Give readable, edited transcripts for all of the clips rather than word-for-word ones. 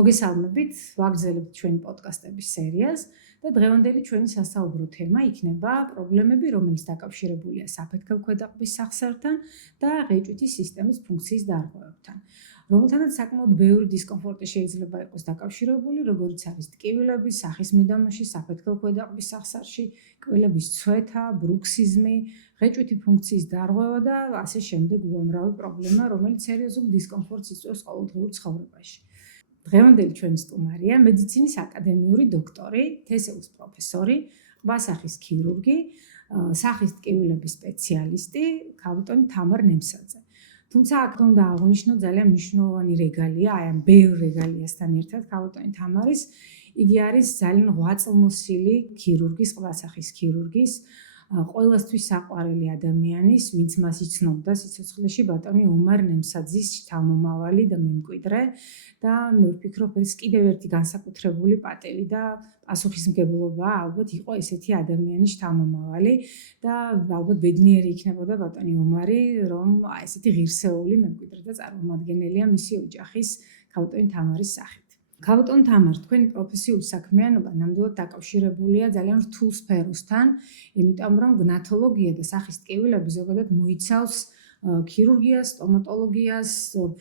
მოგესალმებით, ვაგრძელებთ ჩვენი პოდკასტების სერიას და დღევანდელი ჩვენი სასაუბრო თემა იქნება პრობლემები, რომელიც დაკავშირებულია საფეთქელ-ქვედაყბის სახსრებთან და ღეჭვითი სისტემის ფუნქციის დარღვევებთან. რომელთანაც საკმაოდ ბევრი დისკომფორტი შეიძლება იყოს დაკავშირებული, როგორც არის ტკივილები, სახის მიდამოში, საფეთქელ-ქვედაყბის სახსრებში, კბილების ცვეთა, ბრუქსიზმი, ღეჭვითი ფუნქციის დარღვევა და ასე შემდეგ უამრავი პრობლემა, რომელიც სერიოზულ დისკომფორტს იწვევს ყოველდღიურ ცხოვრებაში. დღევანდელი ჩვენი სტუმარია მედიცინის აკადემიური დოქტორი, თესეულის პროფესორი, ყბასახის ქირურგი, სახის ტკივილების სპეციალისტი, ქავტონი თამარ ნემსაძე. თუმცა აქ უნდა აღვნიშნო ძალიან მნიშვნელოვანი რეგალია, აი ამ ბევრ რეგალიასთან ერთად ქავტონი თამარის, იგი არის ძალიან ღვაწლმოსილი ქირურგის, ყბასახის ქირურგის, ყველასთვის საყვარელი ადამიანის, ვინც მას იცნობდა სიცოცხლეში ბატონი ომარ ნემსაძის შთამომავალი და მემკვიდრე და მე ვფიქრობ, ეს კიდევ ერთი განსაკუთრებული პატივი და პასუხისმგებლობა ალბათ იყო ესეთი ადამიანის შთამომავალი და ალბათ ბედნიერი იქნებოდა ბატონი ომარი, რომ ესეთი ღირსეული მემკვიდრე და წარმომადგენელია მისი ოჯახის ქავტონი თამარის სახით. ქავტონ თამარ, თქვენი პროფესიული საქმიანობა ნამდვილად დაკავშირებულია ძალიან რთულ სფეროსთან, იმიტომ რომ გნათოლოგია და სახის ტკივილები ზოგადად მოიცავს ქირურგიას, სტომატოლოგიას,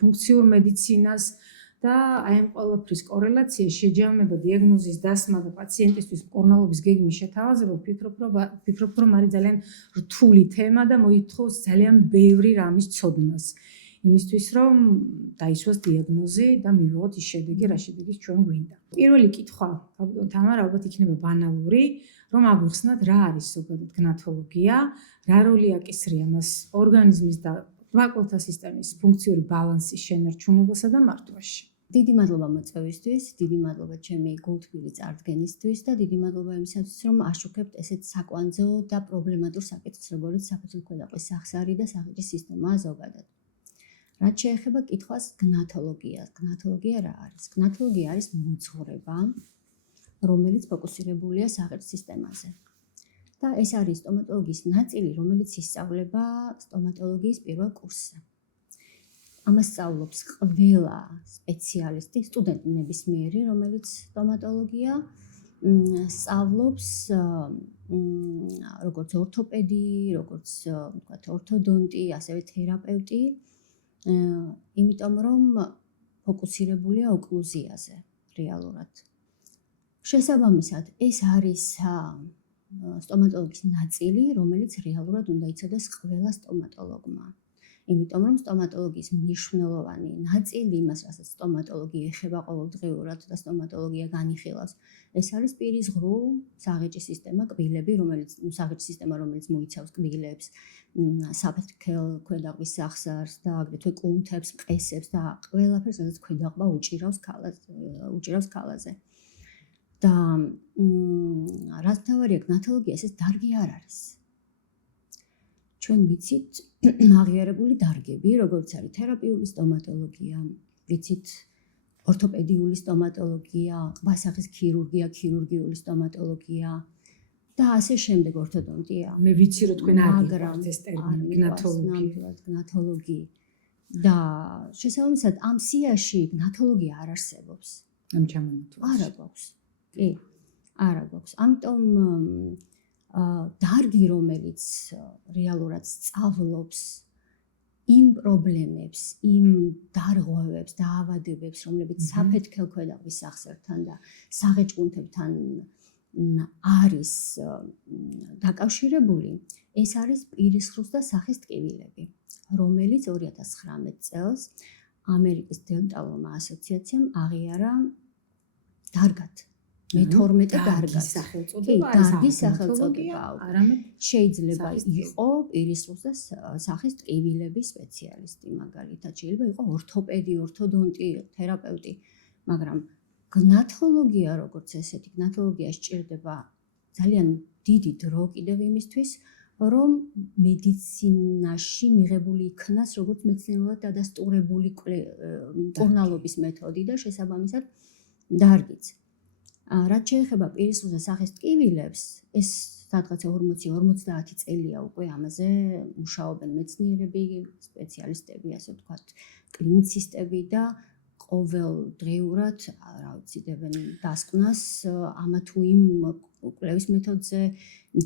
ფუნქციურ მედიცინას და აი ამ ყველაფრის კორელაცია, შეჯამება, დიაგნოზის დასმა და პაციენტისთვის მკურნალობის გეგმის შეთავაზება, ვფიქრობ, რომ არის ძალიან რთული თემა და მოითხოვს ძალიან ბევრი რამის ცოდნას. იმისთვის რომ დაისვას დიაგნოზი და მივიღოთ ის შედეგი, რა შედეგის ჩვენ გვინდა. პირველი კითხვა, ქავტონ თამარ, ალბათ იქნება ბანალური, რომ აგვიხსნათ რა არის ზოგადად გნათოლოგია, რა როლი აკისრია მას ორგანიზმის და ყბაყბალთა სისტემის ფუნქციური ბალანსის შენარჩუნებასა და მართვაში. დიდი მადლობა მოწვევისთვის, დიდი მადლობა ჩემი გულთბილი წარდგენისთვის და დიდი მადლობა იმისათვის, რომ აშუქებთ ესეთ საკვანძო და პრობლემატურ საკითხს, როგორც საფეთქელ-ქვედაყბის სახსარი და სახეჭის სისტემაა ზოგადად. რაც შეეხება კითხვას გნათოლოგიას. გნათოლოგია რა არის? გნათოლოგია არის მოძღვრება, რომელიც ფოკუსირებულია სახეჭის სისტემაზე. და ეს არის სტომატოლოგიის ნაწილი, რომელიც ისწავლება სტომატოლოგიის პირველ კურსზე. ამას სწავლობს ყველა სპეციალისტი, სტუდენტი ნებისმიერი, რომელიც სტომატოლოგია სწავლობს როგორც ორთოპედი, როგორც ვთქვათ, ორთოდონტი, ასევე თერაპევტი. იმიტომ რომ ფოკუსირებულია ოკლუზიაზე რეალურად. შესაბამისად, ეს არის სტომატოლოგიის ნაწილი, რომელიც რეალურად უნდა იცოდეს ყველა სტომატოლოგმა. იმიტომ რომ სტომატოლოგიის მნიშვნელოვანი ნაწილი, იმას, რასაც სტომატოლოგია ეხება ყოველდღიურად და სტომატოლოგია განიხილავს, ეს არის პირის ღრუ საღეჭის სისტემა, კბილები, საღეჭის სისტემა, რომელიც მოიცავს კბილებს, საფეთქელ-ქვედაყბის სახსარს და აგრეთვე კუნთებს, მყესებს და ყველაფერს, სადაც ქვედაყბა უჭირავს ქალაზე. და რაც მთავარია გნათოლოგიას, ეს დარგი არ არის. ჩვენ ვიცით აღიარებული დარგები, როგორც არის თერაპიული სტომატოლოგია, ვიცით ორთოპედიული სტომატოლოგია, ყბასახის ქირურგია, ქირურგიული სტომატოლოგია და ასე შემდეგ ორთოდონტია. მე ვიცი რომ თქვენ აღიქვართ ეს ტერმინი გნათოლოგი და შესაბამისად ამ სიაში გნათოლოგია არ არსებობს. ამ ჩამონათვალში. არა გვაქვს. კი, არა გვაქვს. ამიტომ დარგი, რომელიც რეალურად სწავლობს იმ პრობლემებს, იმ დარღვევებს, დაავადებებს, რომლებიც საფეთქელ-ქვედაყბის სახსრებთან და საღეჭ-კუნთებთან არის დაკავშირებული, ეს არის პირის ღრუს და სახის ტკივილები, რომელიც 2019 წელს ამერიკის დენტალურმა ასოციაციამ აღიარა დარგად. მე-12 დარგად. დარგის სახელწოდება. შეიძლება იყო პირის ღრუს და სახის ტკივილების სპეციალისტი, მაგალითად, შეიძლება იყო ორთოპედი, ორთოდონტი, თერაპევტი, მაგრამ გნათოლოგია, როგორც ესეთი, გნათოლოგია სჭირდება ძალიან დიდი დრო კიდევ იმისთვის, რომ მედიცინაში მიღებული იქნას როგორც მეცნიერულად დადასტურებული მკურნალობის მეთოდი და შესაბამისად დარგიც. რაც შეეხება პირის ღრუს და სახის ტკივილებს, ეს სადღაც 40-50 წელია უკვე ამაზე მუშაობენ მეცნიერები, სპეციალისტები, ასე ვთქვათ, კლინიცისტები და ყოველდღიურად, რა ვიცი, დებენ დასკვნას ამა თუ იმ კვლევის მეთოდზე,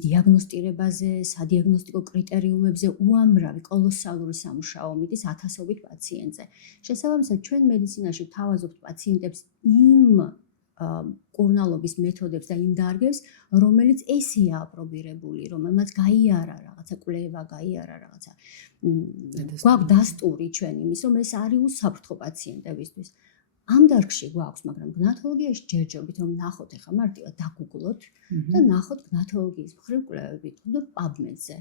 დიაგნოსტირებაზე, სადიაგნოსტიკო კრიტერიუმებზე უამრავი კოლოსალური სამუშაო მიდის ათასობით პაციენტზე. შესაბამისად, ჩვენ მედიცინაში ვთავაზობთ პაციენტებს იმ კურნალობის მეთოდებს და იმ დარგებს, რომელიც ესეა აპრობირებული, რომელმაც გაიარა რაღაცა კვლევა, გაიარა რაღაცა გვაქვს დასტური ჩვენ იმის, რომ ეს არის უსაფრთხო პაციენტებისთვის. ამ დარგში გვაქვს, მაგრამ გნათოლოგიაში ჯერჯობით რომ ნახოთ ახლა მარტივად დაგუგლოთ და ნახოთ გნათოლოგიის მხრივ კვლევები, თუნდაც PubMed-ზე.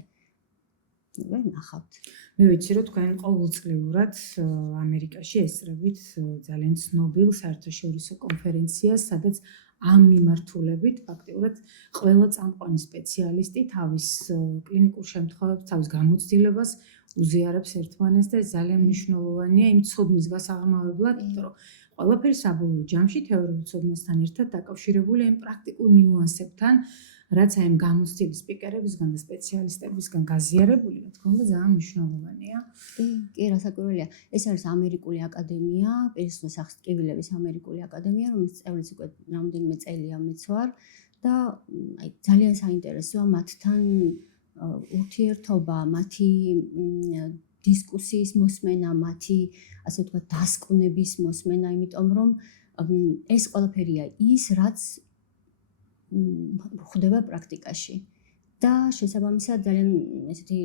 ვერ ნახავთ. მე ვიცი, რომ თქვენ ყოველწლიურად ამერიკაში ესწრებით ძალიან ცნობილ საერთაშორისო კონფერენციას, სადაც ამ მიმართულებით ფაქტიურად ყველა წამყვანი სპეციალისტი თავის კლინიკურ შემთხვევებს, თავის გამოცდილებას უზიარებს ერთმანეთს და ეს ძალიან მნიშვნელოვანია იმ ცოდნის გასაღრმავებლად, იმიტომ რომ ყველაფერი საბოლოო ჯამში თეორიულ ცოდნასთან ერთად დაკავშირებულია იმ პრაქტიკულ ნიუანსებთან, რაც აი ამ გამოცდილი სპიკერებისგან და სპეციალისტებისგან გაზიარებული, რა თქმა უნდა, ძალიან მნიშვნელოვანია. კი, რასაკვირველია. ეს არის ამერიკული აკადემია, პირისუფლების სახის ტკივილების ამერიკული აკადემია, რომელიც წევრიც უკვე რამდენიმე წელია მეც ვარ და აი ძალიან საინტერესოა მათთან ურთიერთობა, მათი დისკუსიის მოსმენა, მათი ასე ვთქვათ დასკვნების მოსმენა, იმიტომ რომ ეს ყველაფერია ის, რაც ხდება პრაქტიკაში და შესაბამისად ძალიან ესეთი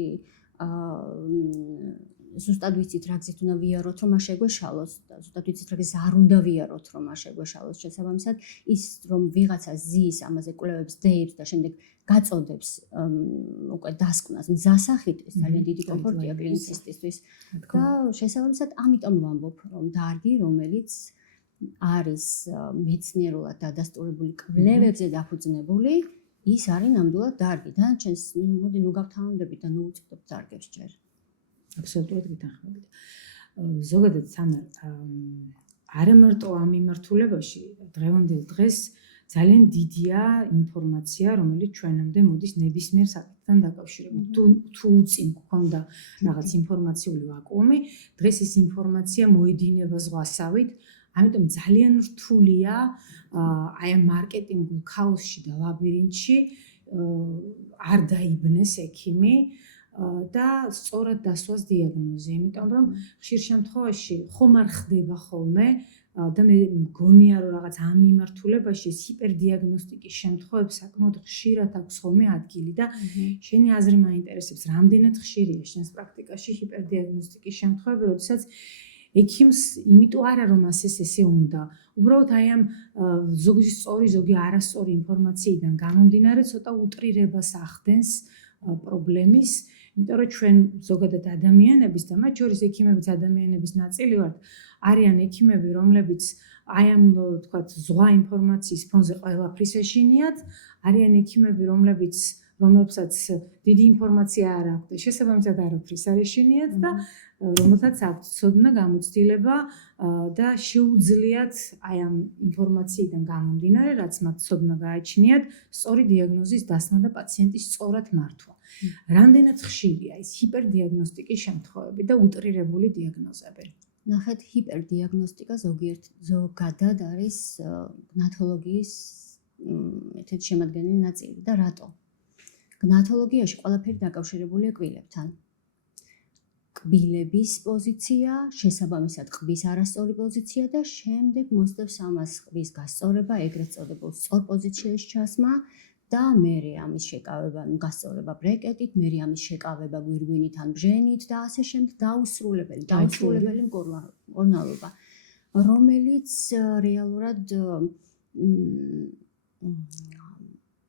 ზუსტად ვიცით რა გზით უნდა ვიაროთ, რომ არ შეგვეშალოს და ზუსტად ვიცით რა გზით არ უნდა ვიაროთ, რომ არ შეგვეშალოს. შესაბამისად ის რომ ვიღაცა ზის ამაზე კვლევებს დეებს და შემდეგ გაწოდებს უკვე დასკვნას მზასახით, ეს ძალიან დიდი კომფორტია კლინიცისტისთვის და შესაბამისად ამიტომ ვამბობ, რომ დარგი, რომელიც არის მეცნიერულად დადასტურებული კვლევებზე დაფუძნებული, ის არის ნამდვილად დარგი და ჩვენს მოდი ნუ გავთანხმდებით და ნუ უწყობთ დარგებს ჯერ. აბსოლუტურად გითანხმებით. ზოგადად სანარ არა მარტო ამ მიმართულებაში დღევანდელ დღეს ძალიან დიდია ინფორმაცია, რომელიც ჩვენამდე მოდის ნებისმიერ საკითხთან დაკავშირებით. თუ უწინ გქონდა რაღაც ინფორმაციული ვაკუუმი, დღეს ეს ინფორმაცია მოედინება ზღვასავით. ამიტომ ძალიან რთულია აი ამ მარკეტინგულ ქაოსში და ლაბირინთში არ დაიბნეს ექიმი და სწორად დასვას დიაგნოზი, იმიტომ რომ ხშირ შემთხვევაში ხომ არ ხდება ხოლმე და მე მგონია რომ რაღაც ამ მიმართულებაში ჰიპერდიაგნოსტიკის შემთხვევებს საკმაოდ ხშირად აქვს ხოლმე ადგილი და შენი აზრი მაინტერესებს, რამდენად ხშირია შენს პრაქტიკაში ჰიპერდიაგნოსტიკის შემთხვევები, როდესაც ექიმს იმიტომ არა რომ ასე უნდა. უბრალოდ აი ამ ზოგი სწორი, ზოგი არასწორი ინფორმაციიდან გამომდინარე ცოტა უტრირებას ახდენს პრობლემის, იმიტომ რომ ჩვენ ზოგადად ადამიანების და მათ შორის ექიმებიც ადამიანების ნაწილი ვართ, არიან ექიმები, რომლებიც აი ამ თქვათ ზღვა ინფორმაციის ფონზე ყველაფრის ეშინიათ, არიან ექიმები, რომლებსაც დიდი ინფორმაცია არ აქვს და შესაბამისად არაფრის არ ეშინიათ და რომელთაც აქვთ ცოდნა, გამოცდილება და შეუძლიათ აი ამ ინფორმაციიდან გამომდინარე, რაც მათ ცოდნა გააჩნიათ, სწორი დიაგნოზის დასმა და პაციენტის სწორად მართვა. რამდენად ხშირია ეს ჰიპერდიაგნოსტიკის შემთხვევები და უტრირებული დიაგნოზები? ნახეთ, ჰიპერდიაგნოსტიკა ზოგადად არის გნათოლოგიის ერთ-ერთი შემადგენელი ნაწილი და რატო? გნათოლოგიაში ყველაფერი დაკავშირებულია კბილებთან. კბილების პოზიცია, შესაბამისად ყბის არასწორი პოზიცია და შემდეგ მოსდევს ამას ყბის გასწორება, ეგრეთ წოდებულ სწორ პოზიციაში ჩასმა და მერე ამის შეკავება, გასწორება ბრეკეტით, მერე ამის შეკავება გვირგვინით ან ბჟენით და ასე შემდეგ დაუსრულებელი მკურნალობა, რომელიც რეალურად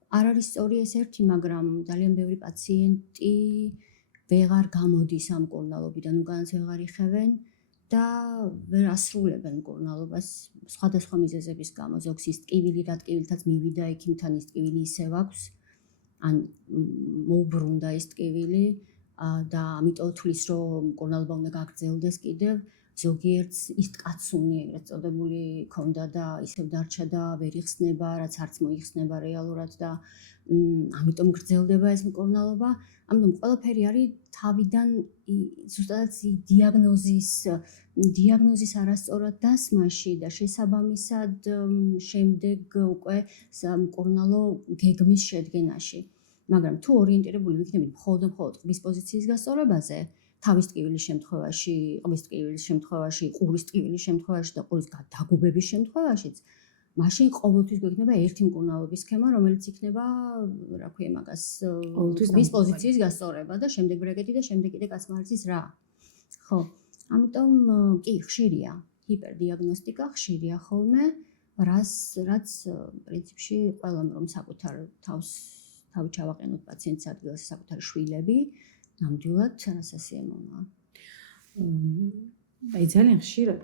არ არის სწორი ეს ერთი, მაგრამ ძალიან ბევრი პაციენტი ვეღარ გამოდის ამ მკურნალობიდან, უკანაც ვეღარ იხევენ და ვერ ასრულებენ მკურნალობას სხვადასხვა მიზეზების გამო. ზოგს ის ტკივილი, რა ტკივილთაც მივიდა ექიმთან, ის ტკივილი ისევ აქვს, ან მოუბრუნდა ის ტკივილი და ამიტომ თulis რომ მკურნალობა უნდა გაგრძელდეს კიდევ. ზოგიერთს ის კაცუნი ეგრეთ წოდებული ქონდა და ისევ დარჩა და ვერ იხსნება, რაც არც მოიხსნება რეალურად და ამიტომ გრძელდება ეს მკურნალობა. ამიტომ ყველაფერი არის თავიდან ზუსტად დიაგნოზის არასწორად დასმაში და შესაბამისად შემდეგ უკვე მკურნალო გეგმის შედგენაში. მაგრამ თუ ორიენტირებული ვიქნებით მხოლოდ ყბის პოზიციის გასწორებაზე, თავის ტკივილის შემთხვევაში, ყბის ტკივილის შემთხვევაში, ყურის ტკივილის შემთხვევაში და ყურის დაგუბების შემთხვევაშიც, მაშინ ყოველთვის გვექნება ერთი მკურნალობის სქემა, რომელიც იქნება, რა ქვია მაგას, ყბის პოზიციის გასწორება და შემდეგ ბრეკეტი და შემდეგ კიდე კაცმარცის რა. ხო, ამიტომ კი ხშირია ჰიპერდიაგნოსტიკა, ხშირია ხოლმე, რაც პრინციპში ყველამ რომ საკუთარ თავი ჩავაყენოთ პაციენტის ადგილას საკუთარი შვილები, ნამდვილად რასასიამოვნოა. აი ძალიან ხშირად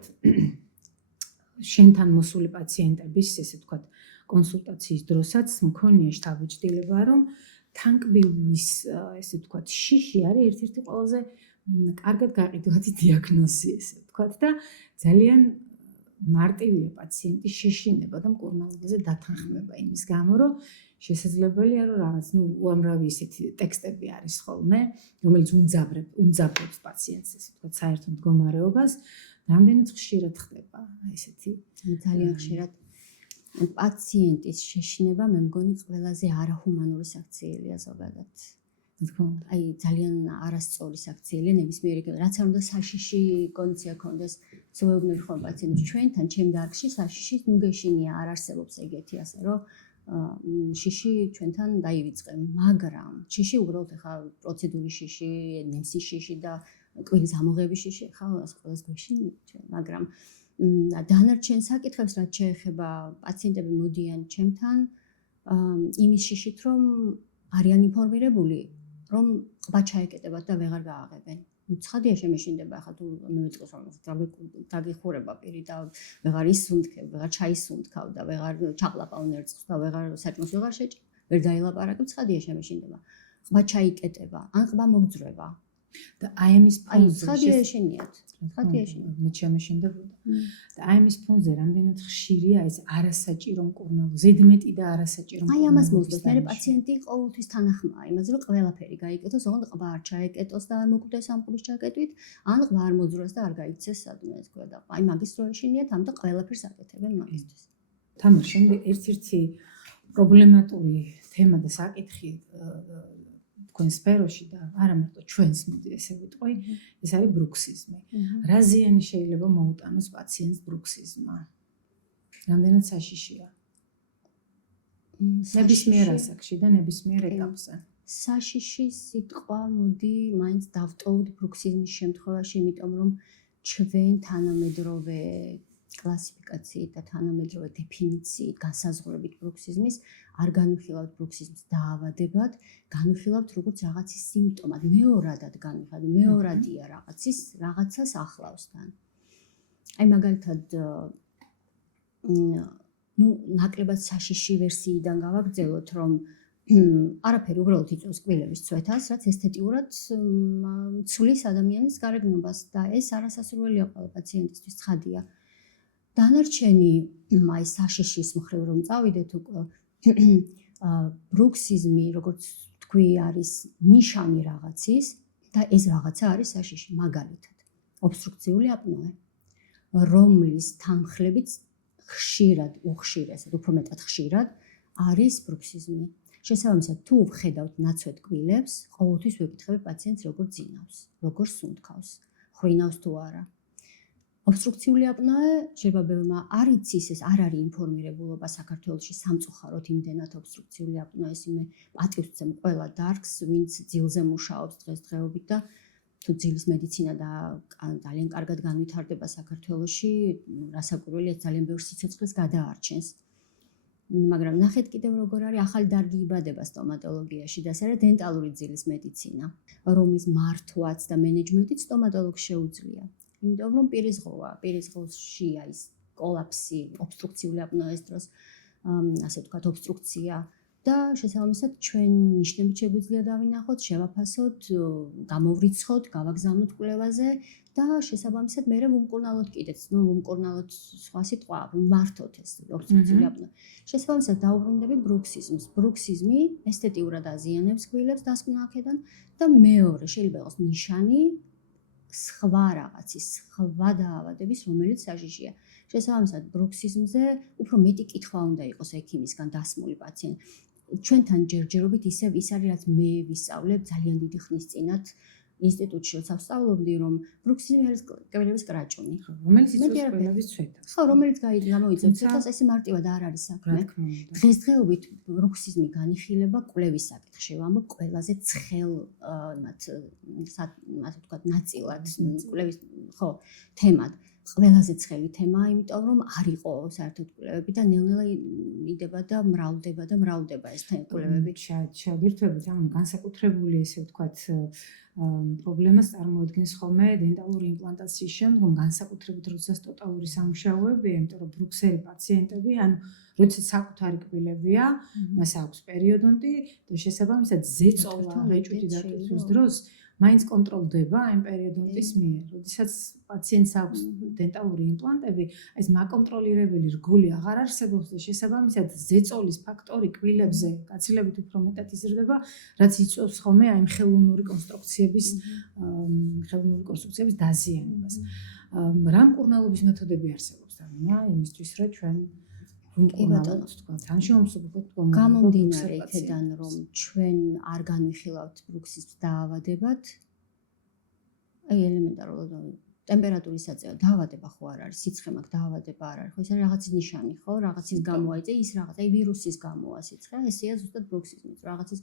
შენთან მოსული პაციენტების, ესე ვთქვათ, კონსულტაციის დროსაც მქონია შთაბეჭდილება, რომ თანკბილის, ესე ვთქვათ, შიში არის ერთ-ერთი ყველაზე კარგად გაყიდვადი დიაგნოზი, ესე ვთქვათ და ძალიან მარტივია პაციენტის შეშინება და მკურნალობაზე დათანხმება იმის გამო, რომ შესაძლებელია რომ რაღაც უამრავი ისეთი ტექსტები არის ხოლმე, რომელიც უმძაფრებს პაციენტს, ესე ვთქვათ, საერთო მდგომარეობას, რამდენად ხშირად ხდება ესეთი ძალიან ხშირად პაციენტის შეშინება მე მგონი ყველაზე არაჰუმანური საქციელია ზოგადად. აი ძალიან არასწორი საქციელია ნებისმიერი, რაც არ უნდა საშიში კონდიცია ქონდეს. ზოგადად ხომ პაციენტს ჩვენთან ჩემ დარგში საშიში ნუ გეშინია, არ არსებობს ეგეთი, ასე რომ შიში ჩვენთან დაივიწყე, მაგრამ შიში უბრალოდ ხა პროცედურის შიში, ნემსის შიში და კვილის ამოღების შიში ხა ყველას გვეშინია ჩვენ, მაგრამ დანარჩენ საკითხებს რაც შეეხება პაციენტები მოდიან ჩემთან იმის შიშით რომ არიან ინფორმირებული რომ ყბა ჩაეკეტებათ და ვეღარ გააღებენ. ცხადია შემეშინდება ხა თუ მივიწყოს რომ დაგიხურება პირი და ვეღარ ისუნთქებ, ვეღარ ჩაისუნთქავ და ვეღარ ჩაყლაპავ ნერწს და ვეღარ საჭმელს ვეღარ შეჭ, ვერ დაილაპარაკებ, ცხადია შემეშინდება. ყბა ჩაიკეტება, ან ყბა მოგძვრება. და აი ამის ფონზე ცხადია ეშინიათ. ცხადია ეშინიათ. მე შემეშინდებოდა. და აი ამის ფონზე რამდენად ხშირია ეს არასაჭირო მკურნალობა, ზედმეტი და არასაჭირო მკურნალობა. აი ამას მოსდევს. მე პაციენტი ყოველთვის თანახმაა იმაზე, რომ ყველაფერი გაიკეთოს, ოღონდ ყბა არ ჩაეკეტოს და არ მოკვდეს ამ ყბის ჩაკეტვით, ან ყბა არ მოძვრას და არ გაიქცეს სადმე თქვა და აი მაგის დრო ეშინიათ, ამ და ყველაფერს აკეთებენ მაგისთვის. თამარ, შემდეგ ერთ-ერთი პრობლემატური თემა და საკითხი თქვენ სფეროში და არა მარტო ჩვენს მოდი ესე ვიტყვი, ეს არის ბრუქსიზმი. რა ზიანი შეიძლება მოუტანოს პაციენტს ბრუქსიზმმა? რამდენად საშიშია? ნებისმიერ ასაკში და ნებისმიერ ეტაპზე. საშიში სიტყვა მოდი მაინც დავტოვოთ ბრუქსიზმის შემთხვევაში, იმიტომ რომ ჩვენ თანამედროვე კლასიფიკაციით და თანამედროვე დეფინიციით განსაზღვრებით ბრუქსიზმის არ განვიხილავთ ბრუქსიზმის დაავადებად, განვიხილავთ როგორც რაღაცის სიმპტომად, მეორადად განვიხილავთ, მეორადია რაღაცას ახლავს თან. აი მაგალითად ნაკლებად საშიში ვერსიიდან გავაგრძელოთ, რომ არაფერი უბრალოდ იწვევს კბილების წვეთას, რაც ესთეტიურად ცვლის ადამიანის გარეგნობას და ეს არასასურველია ყველა პაციენტისთვის, ცხადია. დანარჩენი აი საშიშის მხრივ რომ წავიდეთ უკვე ბრუქსიზმი როგორც თქვი არის ნიშანი რაღაცის და ეს რაღაცა არის საშიში, მაგალითად ობსტრუქციული აპნოე, რომლის თანხლებით ხშირად, უხშირესად, უფრო მეტად ხშირად არის ბრუქსიზმი. შესაბამისად, თუ ვხედავთ ნაცვეთ კბილებს, ყოველთვის ვეკითხები პაციენტს როგორ ძინავს, როგორ სუნთქავს, ხრინავს თუ არა. ობსტრუქციული აპნოე შეიძლება ბევრმა არ იცის, ეს არ არის ინფორმირებულობა საქართველოში სამწუხაროდ იმდენად ობსტრუქციული აპნოეს იმე პატივს ვცემ ყველა დარგს, ვინც ძილზე მუშაობს დღესდღეობით და თუ ძილის მედიცინა და ძალიან კარგად განვითარდება საქართველოში, რასაკვირველია ძალიან ბევრ სიცოცხლეს გადაარჩენს. მაგრამ ნახეთ კიდევ როგორ არის ახალი დარგი იბადება სტომატოლოგიაში და ეს არის დენტალური ძილის მედიცინა, რომლის მართვაც და მენეჯმენტიც სტომატოლოგს შეუძლია. იმიტომ რომ პირისღლში ის კოლაფსი, ობსტრუქციული აპნოეს დროს, ასე ვთქვათ, ობსტრუქცია და შესაბამისად ჩვენ ნიშნებით შეგვიძლია დავინახოთ, შევაფასოთ, გამოვრიცხოთ, გავაგზავნოთ კვლევაზე და შესაბამისად მე ვუმკურნალოთ კიდეც, ვუმკურნალოთ სხვა სიტყვა, ვმართოთ ეს ობსესიური აპნეა. შესაბამისად დავუბრუნდები ბრუქსიზმს. ბრუქსიზმი ესთეტიურად აზიანებს კბილებს დასკვნა აქედან და მეორე შეიძლება იყოს ნიშანი სხვა რაღაცის, სხვა დაავადების, რომელიც საშიშია. შესაბამისად ბრუქსიზმზე უფრო მეტი კითხვა უნდა იყოს ექიმისგან დასმული პაციენტი. ჩვენთან ჯერჯერობით ისევ ის არის, რაც მე ვისწავლებ ძალიან დიდი ხნის წინათ ინსტიტუტში როცა ვსწავლობდი, რომ ბრუქსიზმი არის კბილების კრაჭუნი, რომელიც იწვევს კბილების ცვეთას. ხო, რომელიც გამოიწვევს ცვეთას, ესე მარტივად არ არის საქმე. დღესდღეობით ბრუქსიზმი განიხილება კვლევის საკითხში, ვამბობ ყველაზე ცხელ ასე ვთქვათ, ნაწილად კვლევის ხო, თემად. ყველაზე ცხელი თემაა, იმიტომ რომ არ იყო საერთოდ კვლევები და ნელ-ნელა იდება და მრავლდება ეს კვლევები. შეგირთვებით, ანუ განსაკუთრებული ესე ვთქვათ პრობლემას წარმოადგენს ხოლმე დენტალური იმპლანტაციის შემდგომ განსაკუთრებით როდესაც ტოტალური სამუშაოებია, იმიტომ რომ ბრუქსელი პაციენტები, ანუ როდესაც საკუთარი კბილებია, მას აქვს პერიოდონტი და შესაბამისად ზეწოლა რეჭვით დატვირთვის დროს მაინც კონტროლდება ამ პერიოდონტის მიერ. როდესაც პაციენტს აქვს დენტალური იმპლანტები, ეს მაკონტროლირებელი რგოლი აღარ არსებობს და შესაბამისად ზეწოლის ფაქტორი კბილებზე გაცილებით უფრო მეტად იზრდება, რაც იწვევს ხოლმე აი ხელოვნური კონსტრუქციების დაზიანებას. რა მკურნალობის მეთოდები არსებობს და იმისთვის რომ ჩვენ ვიმკურნალოთ თქვა, თან შევამსუბუქოთ გამომდინარე იქედან, რომ ჩვენ არ განვიხილავთ ბრუქსიზმს დაავადებად, აი ელემენტარულად ტემპერატურის აწევა დაავადება ხო არ არის, სიცხე მაქვს დაავადება არ არის, ხო ეს არის რაღაცის ნიშანი, ხო, რაღაცის გამოა იწე, ის რაღაც, აი ვირუსის გამოა სიცხე, ესეა ზუსტად ბრუქსიზმიც, რაღაცის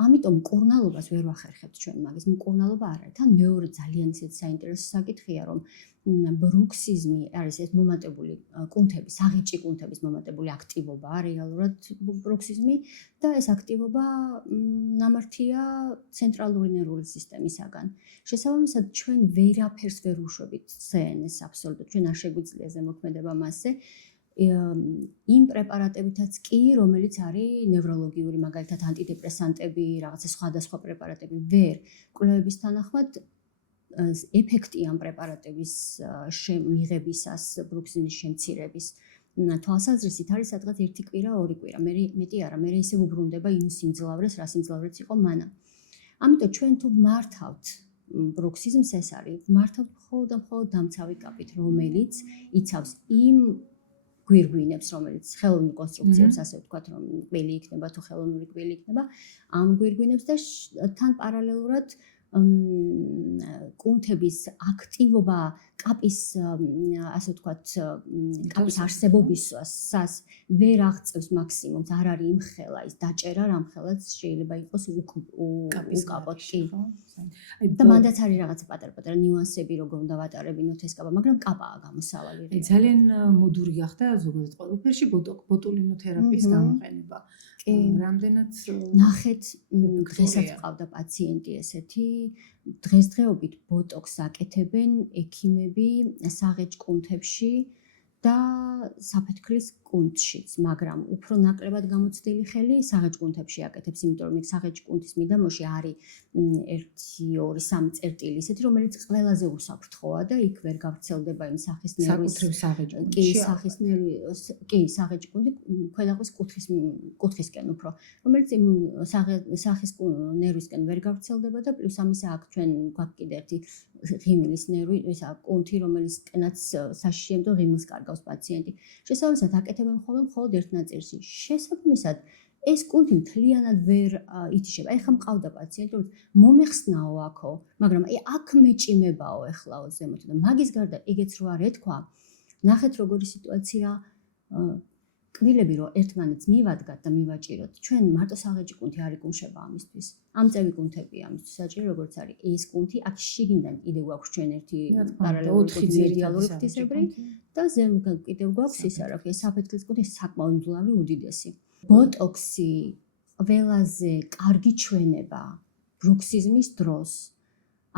ამიტომ მკურნალობას ვერ ვახერხებთ ჩვენ მაგის, მკურნალობა არ არის. თან მეორე ძალიან ისეთ საინტერესო საკითხია, რომ ბრუქსიზმი არის ეს მომატებული კუნთების, საღიჭი კუნთების მომატებული აქტივობა, რეალურად ბრუქსიზმი და ეს აქტივობა ნამართია ცენტრალური ნერვული სისტემისაგან. შესაბამისად, ჩვენ ვერაფერს ვერ უშვებით CNS აბსოლუტურად, ჩვენ არ შეგვიძლია ზემოქმედება მასზე. იმ პრეპარატებითაც კი, რომელიც არის ნევროლოგიური, მაგალითად ანტიდეპრესანტები, რაღაცა სხვადასხვა პრეპარატები, ვერ კვლევების თანახმად ეფექტი ამ პრეპარატების მიღებისას, ბრუქსიზმის შემცირების თვალსაზრისით არის სადღაც 1 კვირა, 2 კვირა, მეტი არა, მე ისე უბრუნდება იმ სიმძლავრეს, რა სიმძლავრეც იყო მანამ. ამიტომ ჩვენ თუ მართავთ ბრუქსიზმს ეს არის, მართავთ მხოლოდ დამცავი კაპით, რომელიც იცავს იმ გვირგვინებს, რომელიც ხელოვნურ კონსტრუქციებს, ასე ვთქვათ, რომ კბილი იქნება თუ ხელოვნური კბილი იქნება, ამ გვირგვინებს და თან პარალელურად კუნთების აქტივობა კაპის, ასე ვთქვათ, კაპის არსებობისას ვერ აღწევს მაქსიმუმს, არ არის იმხელა ის დაჭერა, რამხელაც შეიძლება იყოს უკაპოთ კი. და მანდაც არის რაღაცა პატარ-პატარა ნიუანსები, როგორ უნდა ვატარებინოთ ეს კაპა, მაგრამ კაპაა გამოსავალი. ძალიან მოდური გახდა ზოგადად ყველაფერში ბოტულინოთერაპიის გამოყენება. რამდენად ნახეთ, დღესაც ყავდა პაციენტი ესეთი, დღესდღეობით ბოტოქს აკეთებენ ექიმები საღეჭ კუნთებში და საფეთქლის კუნთშიც, მაგრამ უფრო ნაკლებად გამოცდილი ხელი საღეჭ კუნთებში აკეთებს, იმიტომ რომ საღეჭ კუნთის მიდამოში არის 1, 2, 3 წერტილი ისეთი, რომელიც ყველაზე უსაფრთხოა და იქ ვერ გავრცელდება იმ სახის ნერვის საღეჭ კი, საღეჭ კუნთი ქვედახის კუთხისკენ უფრო, რომელიც იმ სახის ნერვისკენ ვერ გავრცელდება და პლუს ამისა აქ ჩვენ გვაქვს კიდე ერთი ღიმილის ნერვი, ისა კუნთი, რომელისკენაც საშიშიებდა ღიმილს კარგავს პაციენტი. შესაბამისად აკეთებენ მხოლოდ ერთ ნაწილში. შესაბამისად ეს კუნთი მთლიანად ვერ ითიშება. ეხლა მყავდა პაციენტი, რომელიც მომეხსნაო აქო, მაგრამ აქ მეჭიმებაო ეხლაო ზემოთ და მაგის გარდა იგეც რო არ ეთქვა, ნახეთ როგორი სიტუაცია, კბილები რო ერთმანეთს მივადგათ და მივაჭიროთ, ჩვენ მარტო საღეჭი კუნთი არ იკუმშება ამისთვის. ამწევი კუნთებია ამისთვის საჭირო, როგორც არის ეს კუნთი, აქ შიგნიდან კიდევ გვაქვს ჩვენ ერთი პარალელური მედიალური ღვთისებრი და ზემოდან კიდევ გვაქვს ის არა, ეს საფეთქლის კუნთი საკმაოდ მძლავრი უდიდესი. ბოტოქსი ყველაზე კარგი ჩვენება ბრუქსიზმის დროს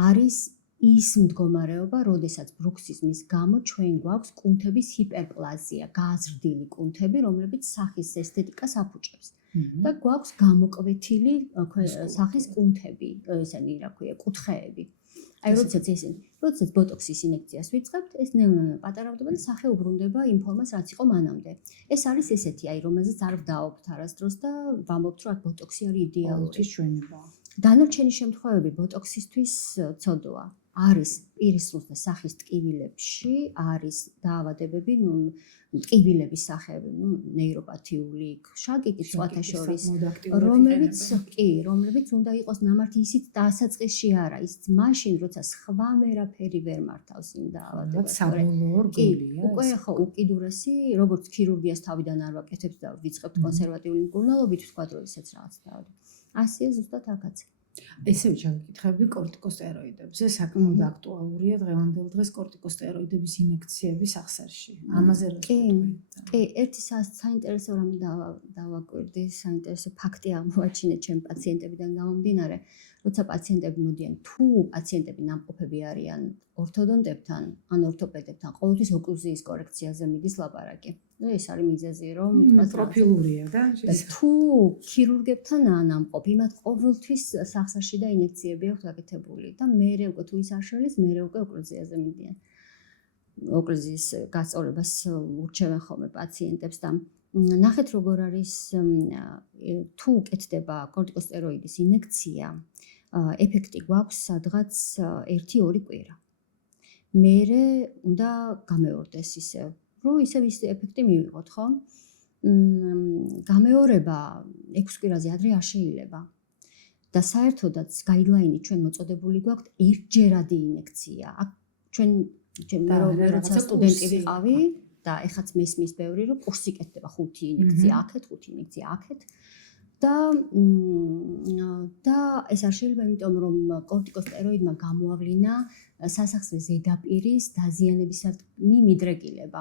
არის ის მდგომარეობა, როდესაც ბრუქსიზმის გამო ჩვენ გვაქვს კუნთების ჰიპერპლაზია, გააზრდილი კუნთები, რომლებიც სახის ესთეტიკას აფუჭებს. და გვაქვს გამოკვეთილი სახის კუნთები, ესენი რა ქვია, კუთხეები. აი როდესაც ბოტოქსის ინექციას ვიწყებთ, ეს ნელ-ნელა პატარავდება და სახე უბრუნდება იმ ფორმას, რაც იყო მანამდე. ეს არის ესეთი, აი რომელზეც არ ვდაობთ არასდროს და ვამბობთ, რომ ბოტოქსი არის იდეალური ჩვენება. დანარჩენი შემთხვევები ბოტოქსისთვის ცოდოა. არის პირისრუს და სახის ტკივილებში, არის დაავადებები, ტკივილების სახეები, ნეიროპათიული, შაკიკის სხვათა შორის, რომლებიც უნდა იყოს ნამართი ისიც დასაწყისში არა, ისიც მაშინ, როცა სხვა ვერაფერი ვერ მართავს იმ დაავადებას. უკვე ხო უკიდურესი, როგორც ქირურგიას თავიდან არ ვაკეთებთ და ვიწყებთ კონსერვატიული მკურნალობით, ვთქვათ, როდესაც რაღაც დაავადება. ასეა ზუსტად აქაც. ესე ვჩაგკითხები კორტიკოსტეროიდებზე, საკმაოდ აქტუალურია დღევანდელ დღეს კორტიკოსტეროიდების ინექციები სახსარში. ამაზე რა თქვი? კი, ერთი საინტერესო რამე დავაკვირდი, საინტერესო ფაქტი აღმოაჩინე ჩემ პაციენტებიდან გამომდინარე, როცა პაციენტები მოდიან, თუ პაციენტები ნამყოფები არიან ორთოდონტებთან, ან ორთოპედებთან, ყოველთვის ოკლუზიის კორექციაზე მიდის ლაპარაკი. ეს არის მიზეზი, რომ პროფილურია და თუ ქირურგებთან ნამყოფი, მათ ყოველთვის სახსარში და ინექციები აქვს გაკეთებული და მერე უკვე თუ ის არ შელის, მერე უკვე ოკლუზიაზე მიდიან. ოკლუზიის გასწორებას ურჩევენ ხოლმე პაციენტებს და ნახეთ როგორ არის თუ უკეთდება კორტიკოსტეროიდის ინექცია, ეფექტი გვაქვს სადღაც 1-2 კვირა. მერე უნდა გამეორდეს ისევ, რომ ისევ ის ეფექტი მივიღოთ, ხო? გამეორება 6 კვირაზე ადრე არ შეიძლება. და საერთოდაც გაიდლაინი ჩვენ მოწოდებული გვაქვს ერთჯერადი ინექცია. აქ ჩვენ მე როცა სტუდენტი ვიყავი და ეხაც მესმის ბევრი, რომ კურსი კეთდება 5 ინექცია აქეთ, 5 ინექცია აქეთ. და ეს არ შეიძლება, იმიტომ რომ კორტიკოსტეროიდმა გამოავლინა სასახსრის ზედაპირის დაზიანებისადმი მიდრეკილება.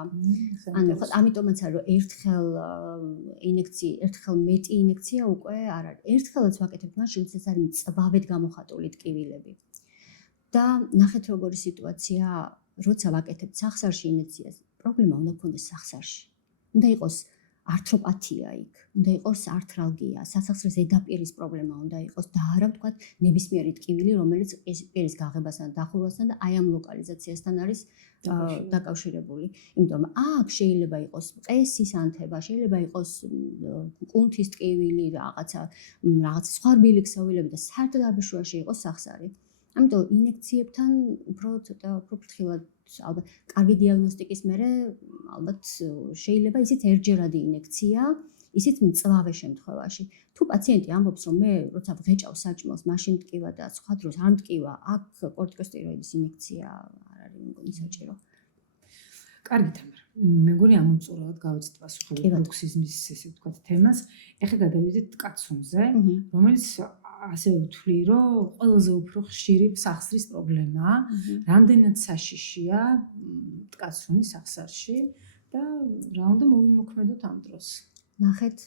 ანუ ხო, ამიტომაც არის რომ ერთხელ მეტი ინექცია უკვე არ არის. ერთხელაც ვაკეთებთ მაშინ, როდესაც არის მწვავედ გამოხატული ტკივილები. და ნახეთ როგორი სიტუაცია, როცა ვაკეთებთ სახსარში ინექციას, პრობლემა უნდა გქონდეს სახსარში. უნდა იყოს ართროპათია იქ, უნდა იყოს ართრალგია, სასახსრის ზედაპირის პრობლემა უნდა იყოს და არა ვთქვათ ნებისმიერი ტკივილი, რომელიც პირის გაღებასთან, დახურვასთან და აი ამ ლოკალიზაციასთან არის დაკავშირებული. იმიტომ რომ აქ შეიძლება იყოს ყესის ანთება, შეიძლება იყოს კუნთის ტკივილი, რაღაცა სხვა რბილი ქსოვილები და საერთოდ არ ბეშვაში იყოს სახსარი. ამიტომ ინექციებთან უფრო ცოტა უფრო ფრთხილად ალბათ კარგი დიაგნოსტიკის მერე ალბათ შეიძლება ისიც ერთჯერადი ინექცია, ისიც მწვავე შემთხვევაში. თუ პაციენტი ამბობს, რომ მე როცა ვღეჭავ საჭმელს, მაშინ მტკივა და სხვა დროს არ მტკივა, აქ კორტიკოსტეროიდის ინექცია არ არის მგონი საჭირო. კარგი თამარ. მე მგონი ამომწურავად გავიცით პასუხები ბრუქსიზმის ესე ვთქვათ თემას. ეხლა გადავიდეთ კაცუნზე, რომელიც ასე ვთვლი, რომ ყველაზე უფრო ხშირი სახსრის პრობლემაა. რამდენად საშიშია კაცუნის სახსარში და რა უნდა მოვიმოქმედოთ ამ დროს. ნახეთ,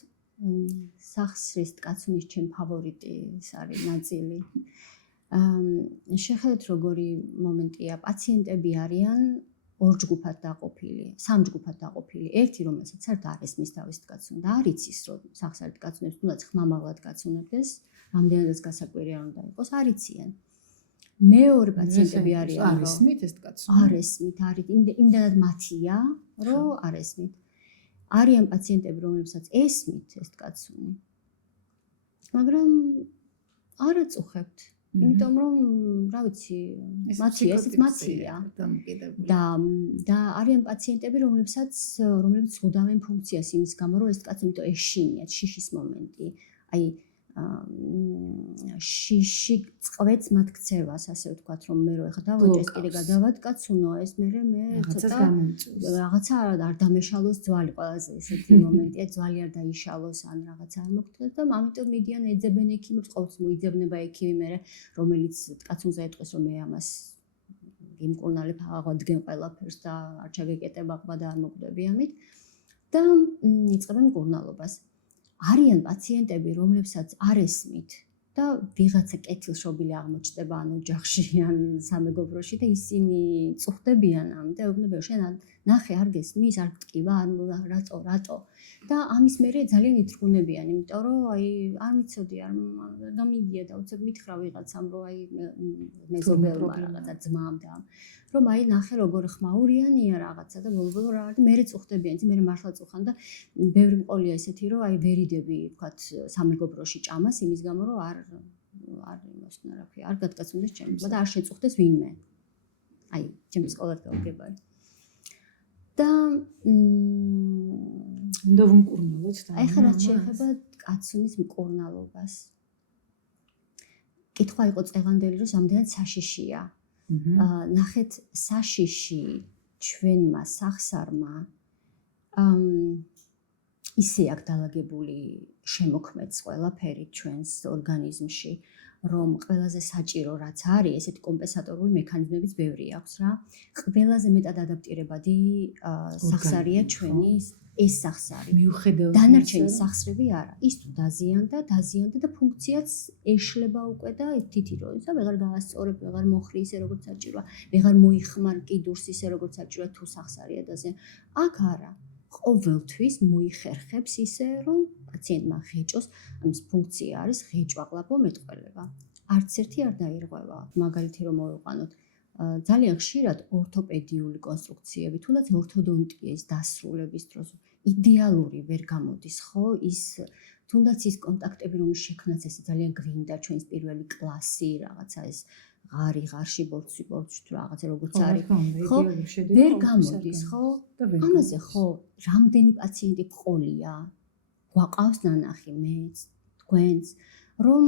სახსრის კაცუნის ჩემ ფავორიტი ეს არის ნაწილი. შეხედეთ როგორი მომენტია, პაციენტები არიან ორ ჯგუფად დაყოფილი, სამ ჯგუფად დაყოფილი. ერთი, რომელსაც საერთოდ არ ესმის თავის კაცუნს და არ იცის, რომ სახსარით კაცუნებს თუნდაც ხმამაღლად კაცუნებდეს, რამდენადაც გასაკვირია უნდა იყოს, არ იციან. მეორე პაციენტები არიან, არ ესმით ეს კაცუნი. არ ესმით, არის იმდენად მათია, რომ არ ესმით. არიან პაციენტები, რომლებსაც ესმით ეს კაცუნი. მაგრამ არ აწუხებთ. იმიტომ რომ, რა ვიცი, მათია, ესეც მათია. და არიან პაციენტები, რომლებიც ზღუდავენ ფუნქციას იმის გამო, რომ ეს კაცუნი იმიტომ ეშინიათ, შიშის მომენტი. აი შიში წყვეტს მათ ქცევას, ასე ვთქვათ, რომ მე რო ეხა დავაჭეს კიდე გადავადგაცუნო, ეს მე ცოტა რაღაცა არ დამეშალოს ძვალი, ყველაზე ესეთი მომენტია, ძვალი არ დაიშალოს ან რაღაცა არ მოგწეს და ამიტომ მიდიან ეძებენ ექიმებს, ყოველთვის მოიძებნება ექიმი მე, რომელიც კაცუნზე ეტყვის, რომ მე ამას გიმკურნალებ, აღვადგენ ყველაფერს და არ ჩაგეკეტებ აყვა და არ მოკვდები ამით და იწყებენ მკურნალობას. არიან პაციენტები, რომლებსაც არ ესმით და ვიღაცა კეთილშობილი აღმოჩნდება ან ოჯახში ან სამეგობროში და ისინი წუხდებიან ამ და ეუბნებიან შენ ნახე არ გესმის არ გტკივა ან რატო და ამის მერე ძალიან ითრგუნებიან იმიტომ რომ აი არ ვიცოდი არ გამიგია და უცებ მითხრა ვიღაცამ რომ აი მეზობელმა რაღაცა ძმამ და რომ აი ნახე როგორ ხმაურიანია რაღაცა და ბოლო რა არის მერე წუხდებიან იცი მერე მართლა წუხან და ბევრი მყოლია ესეთი რომ აი ვერიდები ვთქვათ სამეგობროში ჭამას იმის გამო რომ არ იმოსნა რა ქვია არ გადკაცუნდეს ჩემი და არ შეწუხდეს ვინმე აი ჩემი სკოლად გავგებარი და უნდა ვმკურნალოთ და აი ხა რაც შეეხება კაცუნის მკურნალობას კითხვა იყო წეღანდელი რომ რამდენად საშიშია ნახეთ საშიში ჩვენმა სახსარმა ისე აქ დალაგებული შემოქმედს ყველაფერი ჩვენს ორგანიზმში რომ ყველაზე საჭირო რაც არის ესეთი კომპენსატორული მექანიზმებიც ბევრი აქვს რა ყველაზე მეტად ადაპტირებადი სახსარია ჩვენი ეს სახსარი მიუხედავად დანარჩენი სახსრები არა ის თუ დაზიანდა და ფუნქციაც ეშლება უკვე და თითი რო ისა ვეღარ გაასწორებ ვეღარ მოხრი ისე როგორც საჭიროა ვეღარ მოიხმარ კიდურს ისე როგორც საჭიროა თუ სახსარია დაზიანდა აქ არა ყოველთვის მოიხერხებს ისე რომ პაციენტმა ღეჭოს ამის ფუნქცია არის ღეჭვა-ყლაპო მეტყველება არც ერთი არ დაირღვევა მაგალითი რომ მოვიყვანოთ ძალიან ხშირად ორთოპედიული კონსტრუქციები თუნდაც ორთოდონტიის დასრულების დროს იდეალური ვერ გამოდის ხო ის თუნდაც ის კონტაქტები რომ შექმნას ესე ძალიან გვინდა ჩვენს პირველი კლასი რაღაცა ეს ღარში ბორცვი თუ რაღაცა როგორც არის ხო ვერ გამოდის ხო ამაზე ხო რამდენი პაციენტი ყოლია გვაყავს ნანახი მეც თქვენს რომ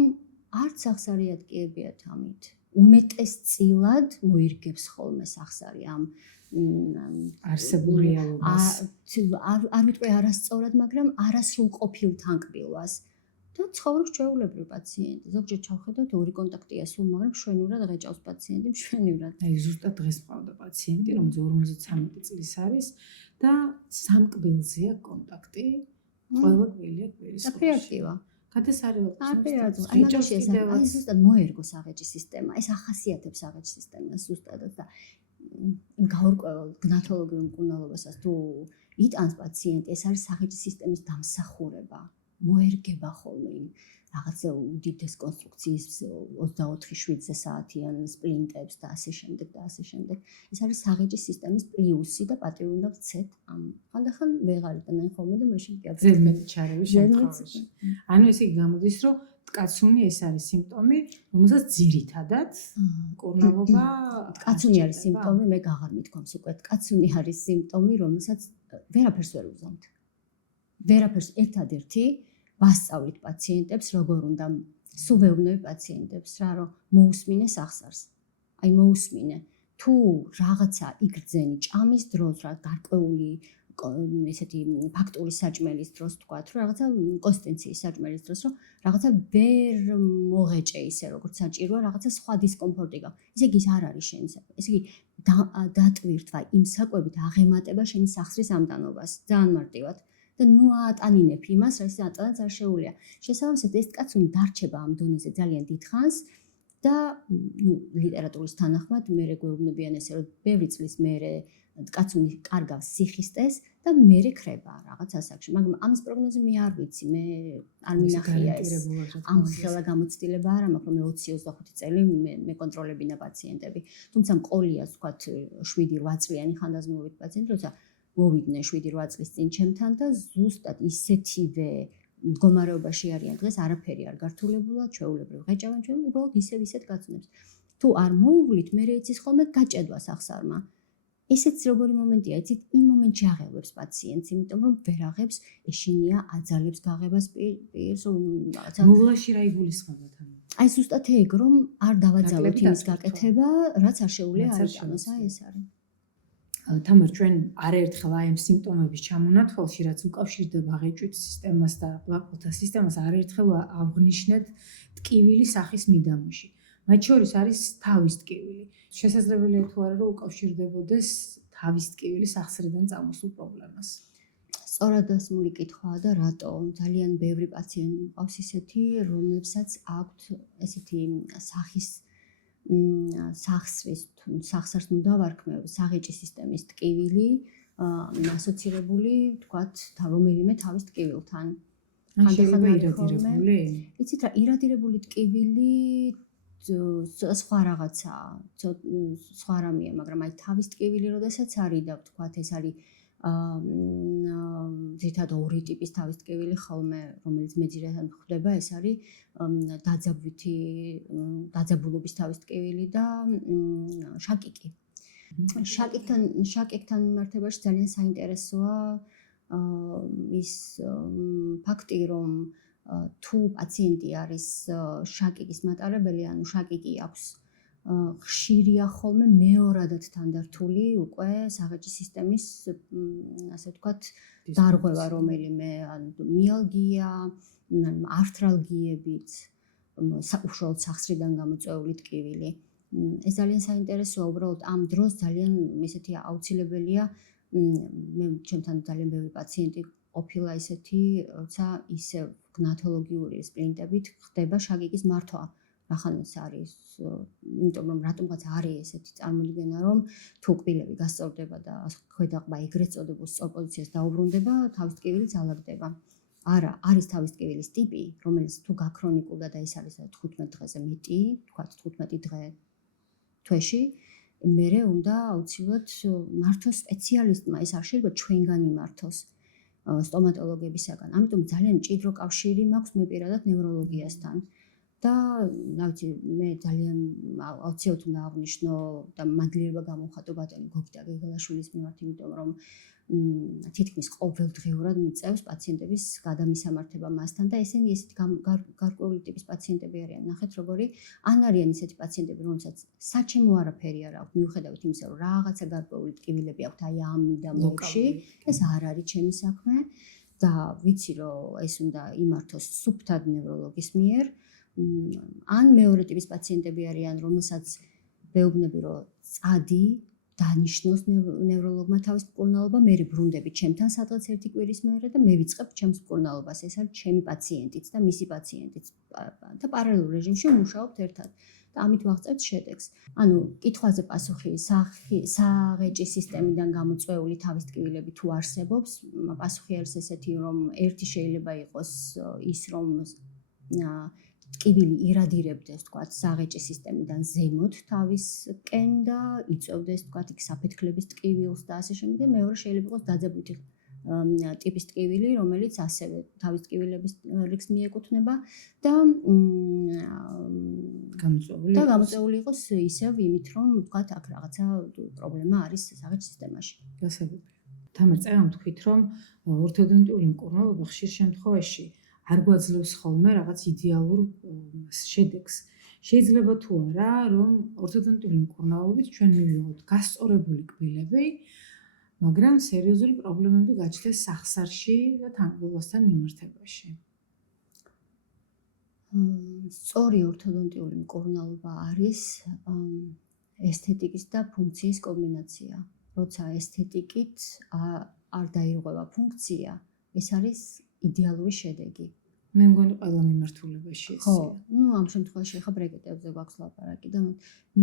არც სახსარი ატკიებიათ ამით უმეტესწილად მოირგებს ხოლმე სახსარი ამ არსებულ რეალობას არ ვიტყვი არასწორად მაგრამ არასრულ ყოფილ თანკბილვას და ცხოვრობს ჩვეულებრივ პაციენტი ზოგჯერ ჩავხედავთ ორი კონტაქტია სულ მაგრამ მშვენივრად ღეჭავს პაციენტი მშვენივრად აი ზუსტად დღეს მყავდა პაციენტი რომელიც 53 წლის არის და სამკბილზეა კონტაქტი ყველა კვირია კვირის რეაქტივა აი ზუსტად მოერგო საღეჭის სისტემა ეს ახასიათებს საღეჭის სისტემას ზუსტადად და იმ გაურკვეველ გნათოლოგიურ მკურნალობასაც თუ იტანს პაციენტი ეს არის საღეჭის სისტემის დამსახურება მოერგება ხოლმე იმ რაღაცა უდიდეს კონსტრუქციის 24/7 საათიან სპლინტებს და ასე შემდეგ ეს არის საღეჭის სისტემის პლუსი და პატივი უნდა ვცეთ ამ ხანდახან ვეღარ იტანენ ხოლმე და მაშინ ზედმეტი ჩარევის შემთხვევაში ანუ ესე გამოდის რომ კაცუნი ეს არის სიმპტომი რომელსაც ძირითადად მკურნალობა კაცუნი არის სიმპტომი მე გაღარ მithქვამს უკვე კაცუნი არის სიმპტომი რომელსაც ვერაფერს ვერ უზომთ ვერაფერს ერთადერთი ვასწავლით პაციენტებს როგორ უნდა სულ ვეუბნები პაციენტებს რა რომ მოусმინე სახსარს აი მოусმინე თუ რაღაცა იგრძენი ჭამის დროს რა გარკვეული ესეთი ფაქტური საჭმელის დროს თქვა თუ რაღაცა კონსტენციის საჭმელის დროს რომ რაღაცა ვერ მოღეჭე ისე როგორც საჭიროა რაღაცა სხვა დისკომფორტი გაქვს ესე იგი ის არ არის შენი ესე იგი დატვირთვა იმ საკვებით აღემატება შენი სახსრის ამტანობას ძალიან მარტივად და ნუ აატანინებ იმას რაც ატანაც არ შეუძლია შესაბამისად ეს კაცუნი დარჩება ამ დონეზე ძალიან დიდხანს და ნუ ლიტერატურის თანახმად მერე გვეუბნებიან ესე რომ ბევრი წლის მერე კაცუნი კარგავს სიხისტეს და მერე ქრება რაღაც ასაკში მაგრამ ამის პროგნოზი მე არ ვიცი მე არ მინახია ეს ამ ხელა გამოცდილება არ მაქვს რომ მე 20-25 წელი მე კონტროლებინა პაციენტები თუმცა მყოლია ვთქვათ 7-8 წლიანი ხანდაზმულობით პაციენტი როცა მოვიდნენ 7-8 წლის წინ ჩემთან და ზუსტად ისეთივე მდგომარეობაში არიან დღეს არაფერი არ გართულებულა ჩვეულებრივ ღეჭავენ ჩვენ უბრალოდ ისეთ კაცუნებს თუ არ მოუვლით მე იცის ხოლმე გაჭედვა სახსარმა ესეც როგორი მომენტია იცით იმ მომენტში აღელვებს პაციენტს იმიტომ რომ ვერ აღებს ეშინია აძალებს გაღებას პირს რაღაცა მოვლაში რა იგულისხმებათ აი ზუსტად ეგ რომ არ დავაძალოთ იმის გაკეთება რაც არ შეუძლია არ იტანოს აი ეს არის თამარ ჩვენ არაერთხელ აი ამ სიმპტომების ჩამონათვალში რაც უკავშირდება ღეჭვის სისტემას და ყლაპოთა სისტემას არაერთხელ აღნიშნეთ ტკივილი სახის მიდამოში მათ შორის არის თავის ტკივილი შესაძლებელია თუ არა რომ უკავშირდებოდეს თავის ტკივილი სახსრიდან წამოსულ პრობლემას სწორად დასმული კითხვაა და რატო ძალიან ბევრი პაციენტი მყავს ისეთი, რომლებსაც აქვთ ესეთი სახის სახსრს ნუ დავარქმევ, საღეჭი სისტემის ტკივილი, ასოცირებული, თქვათ, რომელიმე თავის ტკივილთან. ან შეიძლება ირადირებული? იცით რა, ირადირებული ტკივილი სხვა რაღაცაა, სხვა რამეა, მაგრამ აი თავის ტკივილი როდესაც არის და თქვათ ეს არის ძირითადად ორი ტიპის თავის ტკივილი ხოლმე, რომელიც მეძირეთან ხდება, ეს არის დაძაბულობის თავის ტკივილი და შაკიკი. შაკიკთან მიმართებაში ძალიან საინტერესოა ის ფაქტი, რომ თუ პაციენტი არის შაკიკის მატარებელი, ანუ შაკიკი აქვს ხშირია ხოლმე მეორადად თანდართული უკვე საღეჭის სისტემის ასე ვთქვათ დარღვევა რომელიმე ანუ მიალგია, ართრალგიებით, უშუალოდ სახსრიდან გამოწვეული ტკივილი. ეს ძალიან საინტერესოა, უბრალოდ ამ დროს ძალიან ესეთი აუცილებელია მე ჩემთან ძალიან ბევრი პაციენტი ყოფილა ისეთი, როცა ისე გნათოლოგიური სპლინტებით ხდება შაკიკის მართვა. ახანაც არის, იმიტომ რომ რატომღაც არის ესეთი წარმოდგენა, რომ თუ კბილები გასწორდება და ქვედაყბა ეგრეთ წოდებულ სწორ პოზიციას დაუბრუნდება, თავის ტკივილიც ალაგდება. არა, არის თავის ტკივილის ტიპი, რომელიც თუ გაქრონიკულდა და ეს არის 15 დღეზე მეტი, თქვათ 15 დღე თვეში, მერე უნდა აუცილებლად მართოს სპეციალისტმა, ეს არ შეიძლება ჩვენგან იმართოს სტომატოლოგებისაგან. ამიტომ ძალიან მჭიდრო კავშირი მაქვს მე პირადად ნევროლოგიასთან. და ნავთი მე ძალიან აუცილებლად უნდა აღვნიშნო და მადლიერება გამოვხატო ბატონი გოგიტა გეგელაშვილის მიმართ, იმიტომ რომ თითქმის ყოველდღიურად მიწევს პაციენტების გადამისამართება მასთან და ესენი ესეთი გარკვეული ტიპის პაციენტები არიან. ნახეთ როგორი ან არიან ისეთი პაციენტები, რომელსაც საჩემო არაფერი არ აქვს, მიუხედავად იმისა, რომ რაღაცა გარკვეული ტკივილები აქვთ აი ამ მიდამოებში, ეს არ არის ჩემი საქმე და ვიცი რომ ეს უნდა იმართოს სუფთად ნევროლოგის მიერ. ან მეორე ტიპის პაციენტები არიან, რომელსაც ვეუბნები, რომ წადი დანიშნოს ნევროლოგმა თავის მკურნალობა, მე ბრუნდები ჩემთან სადღაც ერთი კვირის მერე და მე ვიწყებ ჩემს მკურნალობას. ეს არის ჩემი პაციენტიც და მისი პაციენტიც და პარალელურ რეჟიმში ვმუშაობთ ერთად და ამით ვაღწევთ შედეგს. ანუ კითხვაზე პასუხი საღეჭის სისტემიდან გამოწვეული თავის ტკივილები თუ არსებობს, პასუხი არის ესეთი, რომ ერთი შეიძლება იყოს ის, რომ ტკივილი ირადირებდეს, თქვათ, საღეჭის სისტემიდან ზემოთ თავისკენ და იწევდეს, თქვათ, იქ საფეთქლების ტკივილს და ასე შემდეგ. მეორე შეიძლება იყოს დაძაბვითი ტიპის ტკივილი, რომელიც ასევე თავის ტკივილების რიგს მიეკუთვნება და გამოწვეული იყოს ისევ იმით, რომ თქვათ, აქ რაღაცა პრობლემა არის საღეჭის სისტემაში. გასაგებია. თამარ, წერამ თქვით, რომ ორთოდონტიული მკურნალობა ხშირ შემთხვევაში არ გვაძლევს ხოლმე რაღაც იდეალურ შედეგს. შეიძლება თუ არა, რომ ორთოდონტიული მკურნალობით ჩვენ მივიღოთ გასწორებული კბილები, მაგრამ სერიოზული პრობლემები გაჩნდეს სახსარში და თანხმობასთან მიმართებაში. სწორი ორთოდონტიული მკურნალობა არის ესთეტიკის და ფუნქციის კომბინაცია. როცა ესთეტიკით არ დაირღვევა ფუნქცია, ეს არის იდეალური შედეგი. მე მგონი ყველა მიმართულებაში ესეა. ხო, ну ამ შემთხვევაში ახლა ბრეკეტებზე გვაქვს ლაპარაკი და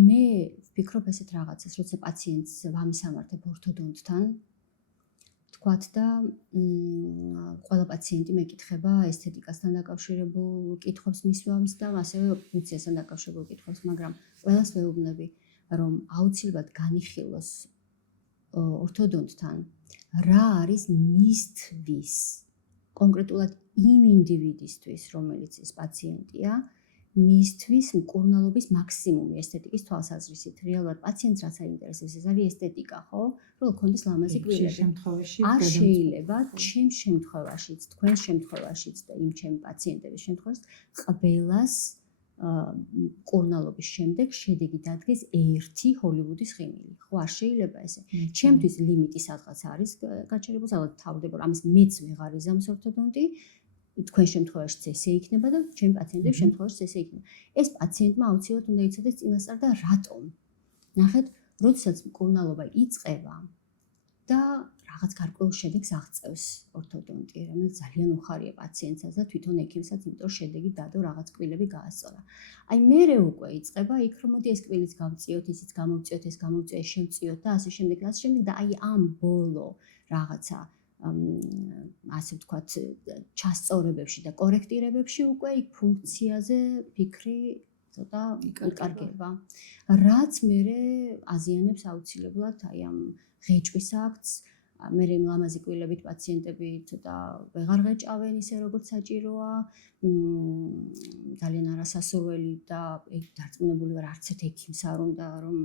მე ვფიქრობ ესეთ რაღაცას, როცა პაციენტს ვამისამართებ ორთოდონტთან, თქვათ და ყველა პაციენტი მეკითხება ესთეტიკასთან დაკავშირებულ კითხვებს მისვამს და ასევე ფუნქციასთან დაკავშირებულ კითხვებს, მაგრამ ყველას ვეუბნები, რომ აუცილებლად განიხილოს ორთოდონტთან რა არის მისთვის კონკრეტულად იმ ინდივიდისთვის, რომელიც ეს პაციენტია, მისთვის მკურნალობის მაქსიმუმი ესთეტიკის თვალსაზრისით. რეალურად პაციენტს რაც აინტერესებს, ეს არის ესთეტიკა, ხო? რომ კონდეს ლამაზი კბილები. არ შეიძლება ჩემს შემთხვევაშიც, თქვენს შემთხვევაშიც და იმ ჩემი პაციენტების შემთხვევაშიც ყველას მკურნალობის შემდეგ შედეგი დადგეს ერთი ჰოლივუდის ხიმილი. ხო, არ შეიძლება ესე. ჩემთვის ლიმიტი სადღაც არის გაჩერებული, სადღაც თავდება, ამის მეც ვეღარ იზამს ორთოდონტი. თქვენ შემთხვევაშიც ესე იქნება და ჩემი პაციენტების შემთხვევაშიც ესე იქნება. ეს პაციენტმა აუცილებლად უნდა იცოდეს წინასწარ და რატომ. ნახეთ, როდესაც მკურნალობა იწყება, და რაღაც გარკვეულ შედეგს აღწევს ორთოდონტი, რომელიც ძალიან უხარია პაციენტსაც და თვითონ ექიმსაც, იმიტომ რომ შედეგი დადო რაღაც კბილები გაასწორა. აი მერე უკვე იწყება იქ რომ მოდი ეს კბილიც გავწიოთ, ისიც გამოვწიოთ, ეს გამოვწიოთ, ეს შევწიოთ და ასე შემდეგ და ასე შემდეგ და აი ამ ბოლო რაღაცა ასე ვთქვათ ჩასწორებებში და კორექტირებებში უკვე იქ ფუნქციაზე ფიქრი ცოტა იკარგება. რაც მერე აზიანებს აუცილებლად აი ამ ღეჭვის აქტს, მერე ლამაზი კბილებით პაციენტები ცოტა ვეღარ ღეჭავენ ისე როგორც საჭიროა, ძალიან არასასურველი და დარწმუნებული ვარ არც ერთ ექიმს არ უნდა რომ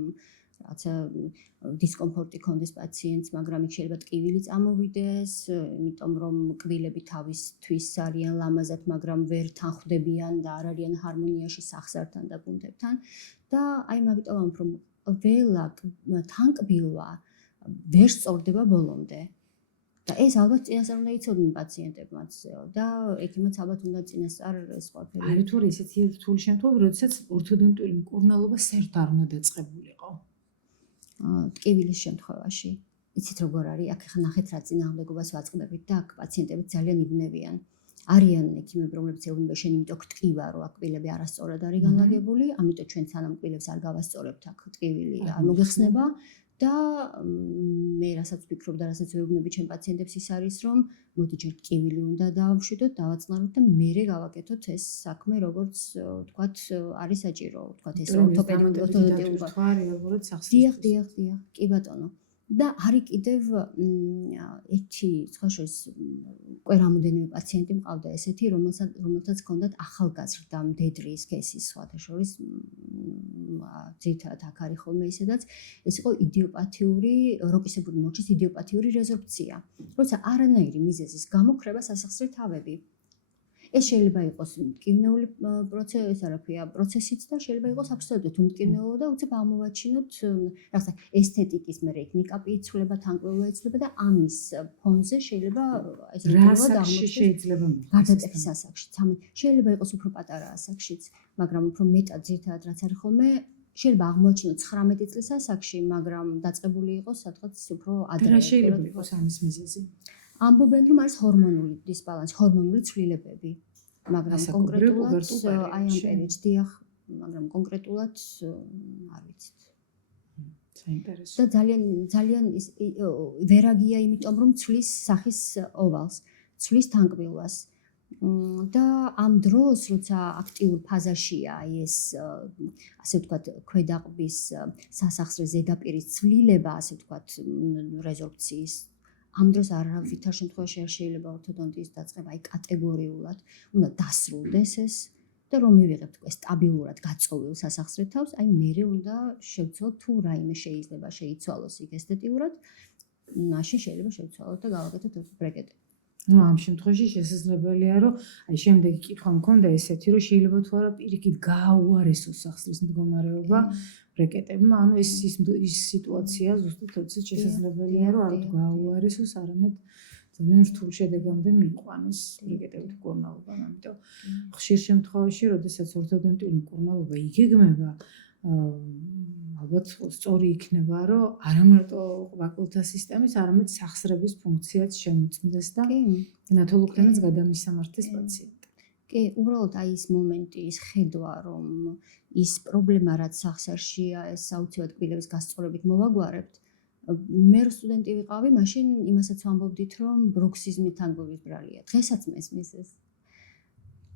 რაღაცა დისკომფორტი ქონდეს პაციენტს, მაგრამ იქ შეიძლება ტკივილი წამოვიდეს, იმიტომ რომ კბილები თავისთვის არიან ლამაზად, მაგრამ ვერ თანხვდებიან და არ არიან ჰარმონიაში სახსართან და გუნდებთან და აი მაგიტომ რომ ველა თანკბილვა ვერ სწორდება ბოლომდე. და ეს ალბათ წინასწარ უნდა იცოდნენ პაციენტებმაც და ექიმაც ალბათ უნდა წინასწარ ეს ყველაფერი. არის თუ ისეთი რთული შემთხვევა, როდესაც ორთოდონტული მკურნალობა საერთოდ არ უნდა დაწყებულიყო. ტკივილის შემთხვევაში. იცით როგორ არის? აქ ახლა ნახეთ რა წინააღმდეგობას ვაწყდებით და აქ პაციენტები ძალიან იბნევიან. არიან ექიმები, რომლებიც ეუბნება შენ იმიტომ გტკივა, რომ აქ კბილები არასწორად არის განლაგებული, ამიტომ ჩვენ სანამ კბილებს არ გავასწორებთ, აქ ტკივილი არ მოგეხსნება და მე რასაც ვფიქრობ და რასაც ვეუბნები ჩემ პაციენტებს ის არის, რომ მოდი ჯერ ტკივილი უნდა დავამშვიდოთ, დავაწყნაროთ და მერე გავაკეთოთ ეს საქმე, როგორც ვთქვათ, არის საჭირო, ვთქვათ ეს ორთოპედი. დიახ, კი ბატონო. და არის კიდევ ერთი სხვა შორის უკვე რამოდენიმე პაციენტი მყავდა ესეთი, რომელთაც ჰქონდათ ახალგაზრდა მდედრი სქესის სხვათა შორის ძირითადად აქ არის ხოლმე ისედაც ეს იყო იდიოპათიური როკისებური მორჩის იდიოპათიური რეზორბცია. როცა არანაირი მიზეზის გამო ქრება სასახსრე თავები. ეს შეიძლება იყოს მტკივნეული პროცესიც და შეიძლება იყოს აბსოლუტურად უმტკივნეულო და უცებ ამოვაჩინოთ რაღაცა ესთეტიკის მერე იქ ნიკაპი იცვლება, თანკბილვა იცვლება და ამის ფონზე შეიძლება ეს შეიძლება გარდატეხის ასაკშიც. შეიძლება იყოს უფრო პატარა ასაკშიც, მაგრამ უფრო მეტად ძირითადად რაც არის ხოლმე შეიძლება აღმოაჩინოთ 19 წლის ასაკში, მაგრამ დაწყებული იყოს სადღაც უფრო ადრე. და შეიძლება იყოს ამის მიზეზი. ამბობენ რომ არის ჰორმონული დისბალანსი, ჰორმონული ცვლილებები, მაგრამ კონკრეტულად აი ამ პერიოდში დიახ, მაგრამ კონკრეტულად არ ვიცით. საინტერესო. და ძალიან ვერაგია იმიტომ რომ ცვლის სახის ოვალს, ცვლის თანკბილვას. და ამ დროს, როცა აქტიურ ფაზაშია ეს ასე ვთქვათ, ქვედაყბის სასახსრე ზედაპირის ცვლილება, ასე ვთქვათ, რეზორბციის ამ დროს არავითარ შემთხვევაში არ შეიძლება ორთოდონტიის დაწყება, აი კატეგორიულად უნდა დასრულდეს ეს და რომ მივიღებთ სტაბილურად გაწოვილ სასახსრე თავს, აი მერე უნდა შევცვალოთ თუ რაიმე შეიძლება შეიცვალოს იქ ესთეტიურად, მაშინ შეიძლება შევცვალოთ და გავაკეთოთ ბრეკეტები. ну ამ შემთხვევაში შესაძლებელია რომ აი შემდეგი კითხვა მქონდა ესეთი რომ შეიძლება თუ არა პირიქით გააუარესოს სახსრის მდგომარეობა ბრეკეტებმა ანუ ეს სიტუაცია ზუსტად თორემ შესაძლებელია რომ არ გააუარესოს არამედ ძალიან რთულ შედეგამდე მიიყვანოს ბრეკეტებით მკურნალობა ამიტომ ხშირ შემთხვევაში როდესაც ორთოდონტიული მკურნალობა იგეგმება ალბათ სწორი იქნება რომ არა მარტო ყვავილთა სისტემის, არამედ სახსრების ფუნქციაც შემოწმდეს და გენათოლოგთანაც გადამისამართეს პაციენტი. კი, უბრალოდ აი ეს მომენტი, ის ხედვა, რომ ის პრობლემა რაც სახსრაშია, ეს აუცილებლად კბილების გასწორებით მოვაგვარებთ. მე რო სტუდენტი ვიყავი, მაშინ იმასაც ვამბობდით, რომ ბრუქსიზმი თანკბილვის ბრალია. დღესაც მესმის ეს.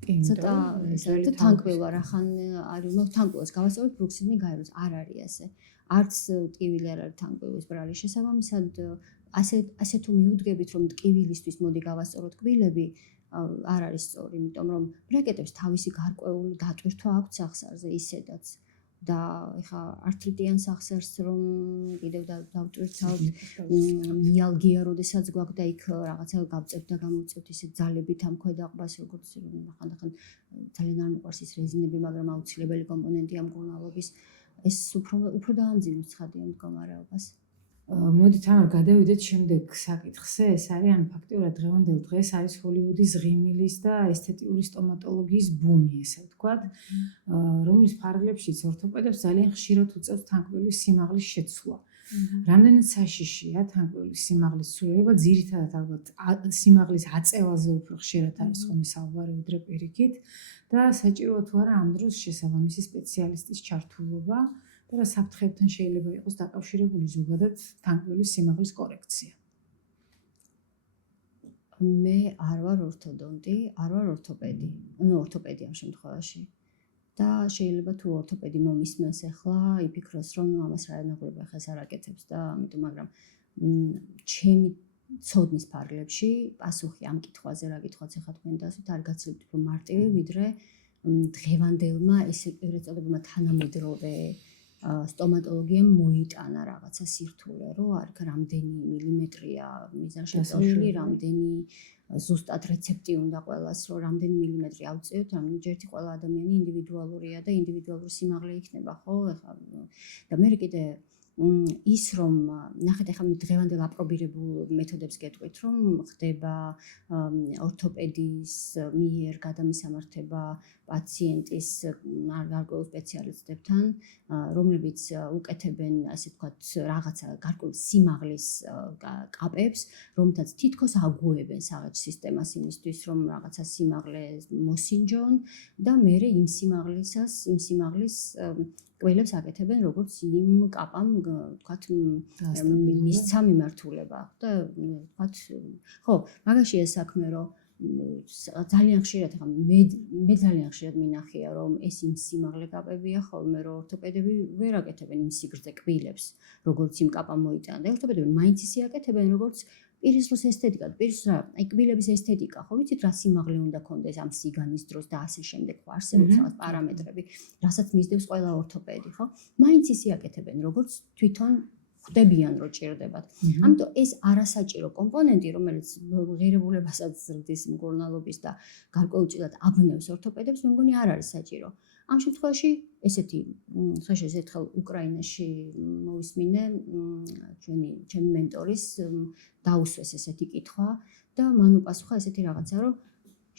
ცოტა ესეთი თანკბილვა რახან არის, ნუ თანკბილვას გავასწორებ ბრუქსიზმი გაეროს, არ არის ასე. არც ტკივილი არ არის თანკბილვის ბრალის შესაბამისად, ასე თუ მიუდგებით, რომ ტკივილისთვის მოდი გავასწოროთ კბილები, არ არის სწორი, იმიტომ რომ ბრეკეტებს თავისი გარკვეული დატვირთვა აქვთ სახსარზე ისედაც. და ეხა ართრიტიან სახსარს რომ კიდევ დავტვირთავთ მიალგია როდესაც გვაქვს და იქ რაღაცა გავწევთ და გამოვწევთ ისე ძალებით ამ ქვედაყბას როგორც ხანდახან ძალიან არ მიყვარს ის რეზინები, მაგრამ აუცილებელი კომპონენტია მკურნალობის ეს უფრო დაამძიმოს ცხადია მდგომარეობას. მოდით ამარ გადავიდეთ შემდეგ საკითხზე, ეს არის ან ფაქტიურად დღევანდელ დღეს არის ჰოლივუდის ღიმილის და ესთეტიური სტომატოლოგიის ბუმი, ესე ვთქვათ, რომლის ფარგლებშიც ორთოპედებს ძალიან ხშირად უწევს თანკბილვის სიმაღლის შეცვლა. რამდენად საშიშია თანკული სიმაღლის ცვლილება, ძირითადად ალბათ სიმაღლის აწევაზე უფრო ხშირად არის ხოლმე საუბარი ვიდრე პირიქით და საჭიროა თუ არა ამ დროს შესაბამისი სპეციალისტის ჩართულობა და რა საფრთხეებთან შეიძლება იყოს დაკავშირებული ზოგადად თანკული სიმაღლის კორექცია. მე არ ვარ ორთოდონტი, არ ვარ ორთოპედი, ორთოპედი ამ შემთხვევაში. და შეიძლება თუ ორთოპედი მომისმენს ახლა, იფიქროს რომ ამას რაენაღლება ხეს არ აკეთებს და ამიტომ, მაგრამ ჩემი ცოდნის ფარგლებში პასუხი ამ კითხვაზე რა კითხვაც ახლა თქვენ დასვით არ გაცილებით უფრო მარტივი, ვიდრე დღევანდელმა ეგრეთ წოდებულმა თანამედროვე სტომატოლოგიამ მოიტანა რაღაცა სირთულე, რომ აქ რამდენი მილიმეტრია მიზანშეწონილი, რამდენი ზუსტად რეცეპტი უნდა ყველას, რომ რამდენი მილიმეტრი ავწიოთ, ჯერთი ყველა ადამიანი ინდივიდუალურია და ინდივიდუალური სიმაღლე იქნება, ხო? და მე კიდე ის რომ ნახეთ ახლა დღევანდელ აპრობირებულ მეთოდებს გეტყვით რომ ხდება ორთოპედის მიერ გადამისამართება პაციენტის გარკვეულ სპეციალისტებთან რომლებიც უკეთებენ ასე ვთქვათ რაღაცა გარკვეულ სიმაღლის კაპებს რომთაც თითქოს აგუებენ საღებავ სისტემას იმისთვის რომ რაღაცა სიმაღლე მოსინჯონ და მერე იმ სიმაღლის კბილებს აკეთებენ როგორც იმ კაპამ ვთქვათ მისცა მიმართულება და ვთქვათ ხო მაგაში ეს საქმე რომ ძალიან ხშირად ახლა მე ძალიან ხშირად მინახია რომ ეს იმ სიმაღლე კაპებია ხოლმე რომ ორთოპედები ვერ აკეთებენ იმ სიგრძე კბილებს როგორც იმ კაპამ მოიტანა და ორთოპედები მაინც ისე აკეთებენ როგორც პირისროს ესთეტიკა, აი კბილების ესთეტიკა, ხო ვიცით რა სიმაღლე უნდა ქონდეს ამ სიგანის დროს და ასე შემდეგ, ხო არსებობს რაღაც პარამეტრები, რასაც მისდევს ყველა ორთოპედი, ხო? მაინც ისე აკეთებენ, როგორც თვითონ ხვდებიან რომ ჭირდებათ. ამიტომ ეს არასაჭირო კომპონენტი, რომელიც ღირებულებასაც ზრდის მკურნალობის და გარკვეულწილად აბნევს ორთოპედებს, მე მგონი არ არის საჭირო. ამ შემთხვევაში ესეთი ხაშეს ერთხელ უკრაინაში მოვისმინე ჩემი მენტორის დაუსვეს ესეთი კითხვა და მან უპასუხა ესეთი რაღაცა რომ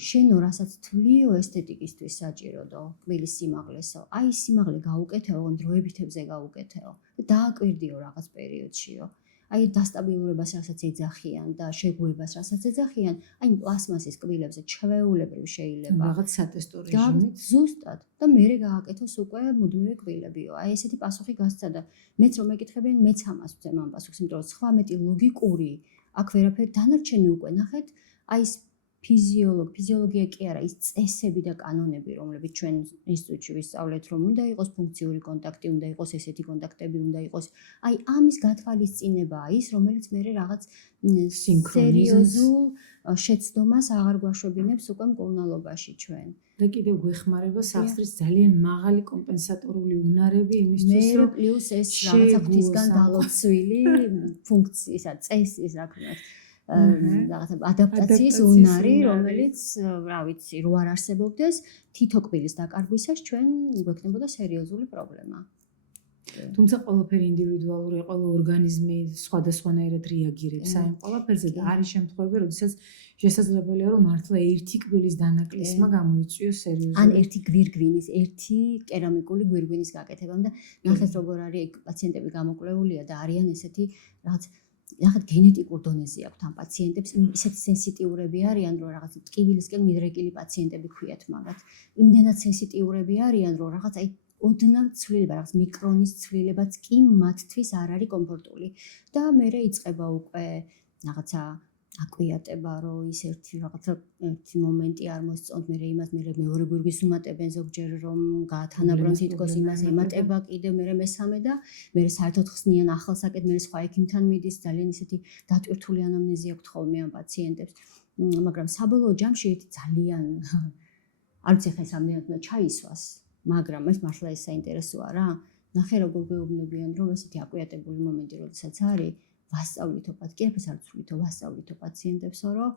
შენო რასაც თვლიო ესთეტიკისთვის საჭიროდო კბილის სიმაღლესო აი სიმაღლე გაუკეთეო დროებითებზე გაუკეთეო და დააკვირდიო რაღაც პერიოდშიო აი დასტაბილურებას რასაც ეძახიან და შეგუებას რასაც ეძახიან აი პლასმასის კბილებზე ჩვეულებრივ შეიძლება რაღაც სატესტო რეჟიმით ზუსტად და მერე გააკეთოს უკვე მუდმივი კბილებიო აი ესეთი პასუხი გასცა და მეც რომ მეკითხებიან მეც ამას ვცემ ამ პასუხს იმიტომ რომ სხვა მეტი ლოგიკური აქ ვერაფერი დანარჩენი უკვე ნახეთ აი ეს ფიზიოლოგია კი არა ის წესები და კანონები რომლებიც ჩვენ ინსტიტუტში ვისწავლეთ რომ უნდა იყოს ფუნქციური კონტაქტი უნდა იყოს ესეთი კონტაქტები უნდა იყოს აი ამის გათვალისწინებაა ის რომელიც მე რაღაც სერიოზულ შეცდომას აღარ გვაშვებინებს უკვე მკურნალობაში ჩვენ და კიდევ გვეხმარება სახსრის ძალიან მაღალი კომპენსატორული უნარები იმისთვის რომ პლუს ეს რაღაცა ღვთისგან დალოცვილი ფუნქცისა წესის რა ქვია რაღაცა ადაპტაციის უნარი, რომელიც, რა ვიცი, რო არ არსებობდეს, თითო კბილის დაკარგვისას ჩვენ გვექნებოდა სერიოზული პრობლემა. თუმცა ყველაფერი ინდივიდუალურია, ყველა ორგანიზმი სხვადასხვანაირად რეაგირებს აი ყველაფერზე და არის შემთხვევები, როდესაც შესაძლებელია რომ მართლა ერთი კბილის დანაკლისმა გამოიწვიოს სერიოზული ან ერთი გვირგვინის, ერთი კერამიკული გვირგვინის გაკეთებამ და ნახეთ როგორ არის პაციენტები გამოკვლეულია და არიან ესეთი რაღაც ნახეთ გენეტიკურ დონეზე აქვთ ამ პაციენტებს ისეთი სენსიტიურები არიან რომ რაღაც ტკივილისკენ მიდრეკილი პაციენტები ქვიათ მაგათ იმდენად სენსიტიურები არიან რომ რაღაც აი ოდნავ ცვლილება რაღაც მიკრონის ცვლილებაც კი მათთვის არ არის კომფორტული და მერე იწყება უკვე რაღაცა აკვიატება რომ ის ერთი მომენტი არ მოსწონთ მერე იმას მერე მეორე გვირგვის უმატებენ ზოგჯერ რომ გაათანაბრონ თითქოს იმას ემატება კიდევ მერე მესამე და მერე საერთოდ ხსნიან ახალსაკეთ მერე სხვა ექიმთან მიდის ძალიან ისეთი დატვირთული ანამნეზი აქვთ ხოლმე ამ პაციენტებს მაგრამ საბოლოო ჯამში ძალიან არც ახლა სამდენად უნდა ჩაისვას მაგრამ ეს მართლა ეს საინტერესოა რა ნახე როგორ გვეუბნებიან რომ ესეთი აკვიატებული მომენტი როდესაც არის ვასწავლითო პაციენტებს არ ვცვლითო ვასწავლითო პაციენტებსო რომ